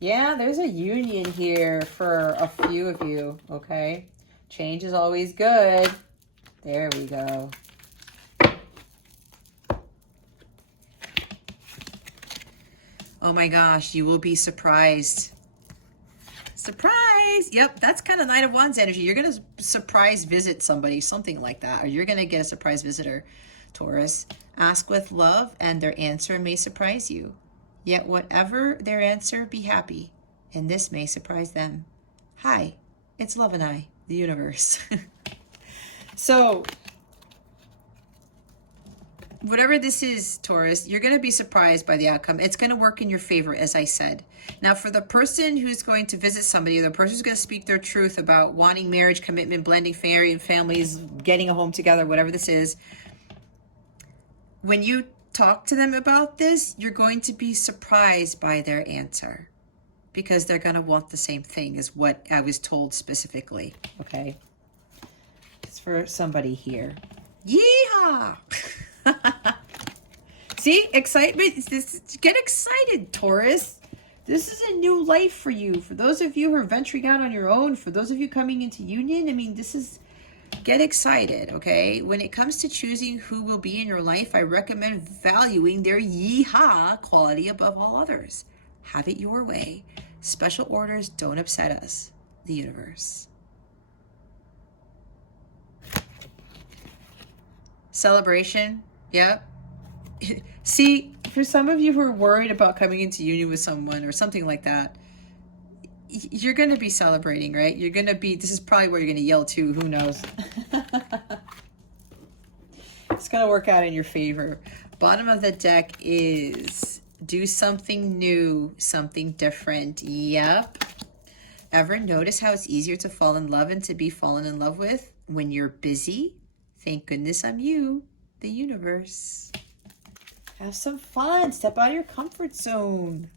Yeah, there's a union here for a few of you, okay? Change is always good. There we go. Oh my gosh, you will be surprised. Surprise! Yep, that's kind of Knight of Wands energy. You're going to surprise visit somebody, something like that. Or you're going to get a surprise visitor, Taurus. Ask with love, and their answer may surprise you. Yet whatever their answer, be happy, and this may surprise them. Hi, it's Love and I, the universe. So, whatever this is, Taurus, you're going to be surprised by the outcome. It's going to work in your favor, as I said. Now, for the person who's going to visit somebody, or the person who's going to speak their truth about wanting marriage, commitment, blending families, getting a home together, whatever this is, when you talk to them about this, you're going to be surprised by their answer, because they're going to want the same thing as what I was told specifically, okay? It's for somebody here. Yeehaw! See, excitement. Get excited, Taurus. This is a new life for you. For those of you who are venturing out on your own, for those of you coming into union, I mean, this is, get excited, okay? When it comes to choosing who will be in your life, I recommend valuing their yeehaw quality above all others. Have it your way. Special orders don't upset us, the universe. Celebration, yep. See, for some of you who are worried about coming into union with someone or something like that, you're going to be celebrating, right? You're going to be, this is probably where you're going to yell too, who knows? It's going to work out in your favor. Bottom of the deck is do something new, something different. Yep. Ever notice how it's easier to fall in love and to be fallen in love with when you're busy? Thank goodness I'm you, the universe. Have some fun. Step out of your comfort zone.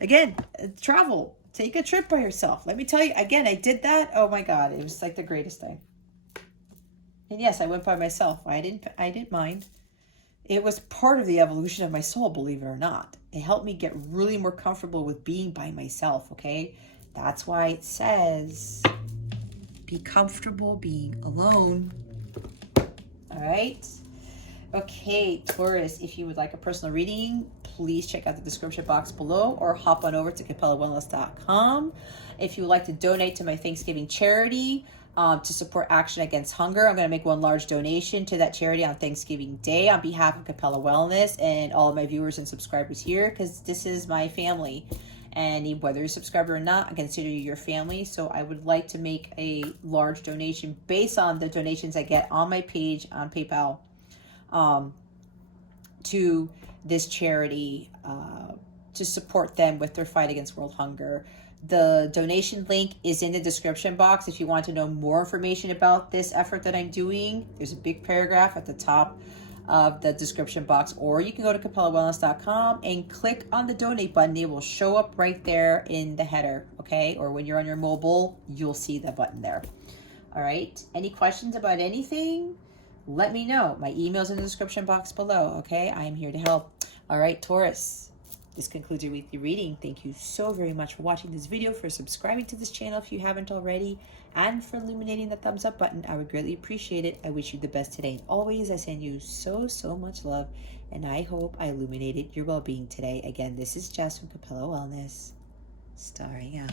Again, travel. Take a trip by yourself. Let me tell you, again, I did that. Oh my God, it was like the greatest thing. And yes, I went by myself. I didn't mind. It was part of the evolution of my soul, believe it or not. It helped me get really more comfortable with being by myself, okay? That's why it says, be comfortable being alone. All right? Okay, Taurus, if you would like a personal reading, please check out the description box below or hop on over to capellawellness.com. If you would like to donate to my Thanksgiving charity to support Action Against Hunger, I'm going to make one large donation to that charity on Thanksgiving Day on behalf of Capella Wellness and all of my viewers and subscribers here, because this is my family. And whether you're a subscriber or not, I consider you your family. So I would like to make a large donation based on the donations I get on my page on PayPal to this charity to support them with their fight against world hunger. The donation link is in the description box. If you want to know more information about this effort that I'm doing, there's a big paragraph at the top of the description box, or you can go to capellawellness.com and click on the donate button. It will show up right there in the header, okay? Or when you're on your mobile, you'll see the button there. All right, any questions about anything? Let me know. My email's in the description box below, okay? I am here to help. All right, Taurus, this concludes your weekly reading. Thank you so very much for watching this video, for subscribing to this channel if you haven't already, and for illuminating the thumbs up button. I would greatly appreciate it. I wish you the best today. And always, I send you so much love, and I hope I illuminated your well-being today. Again, this is Jess from Capella Wellness, starring out.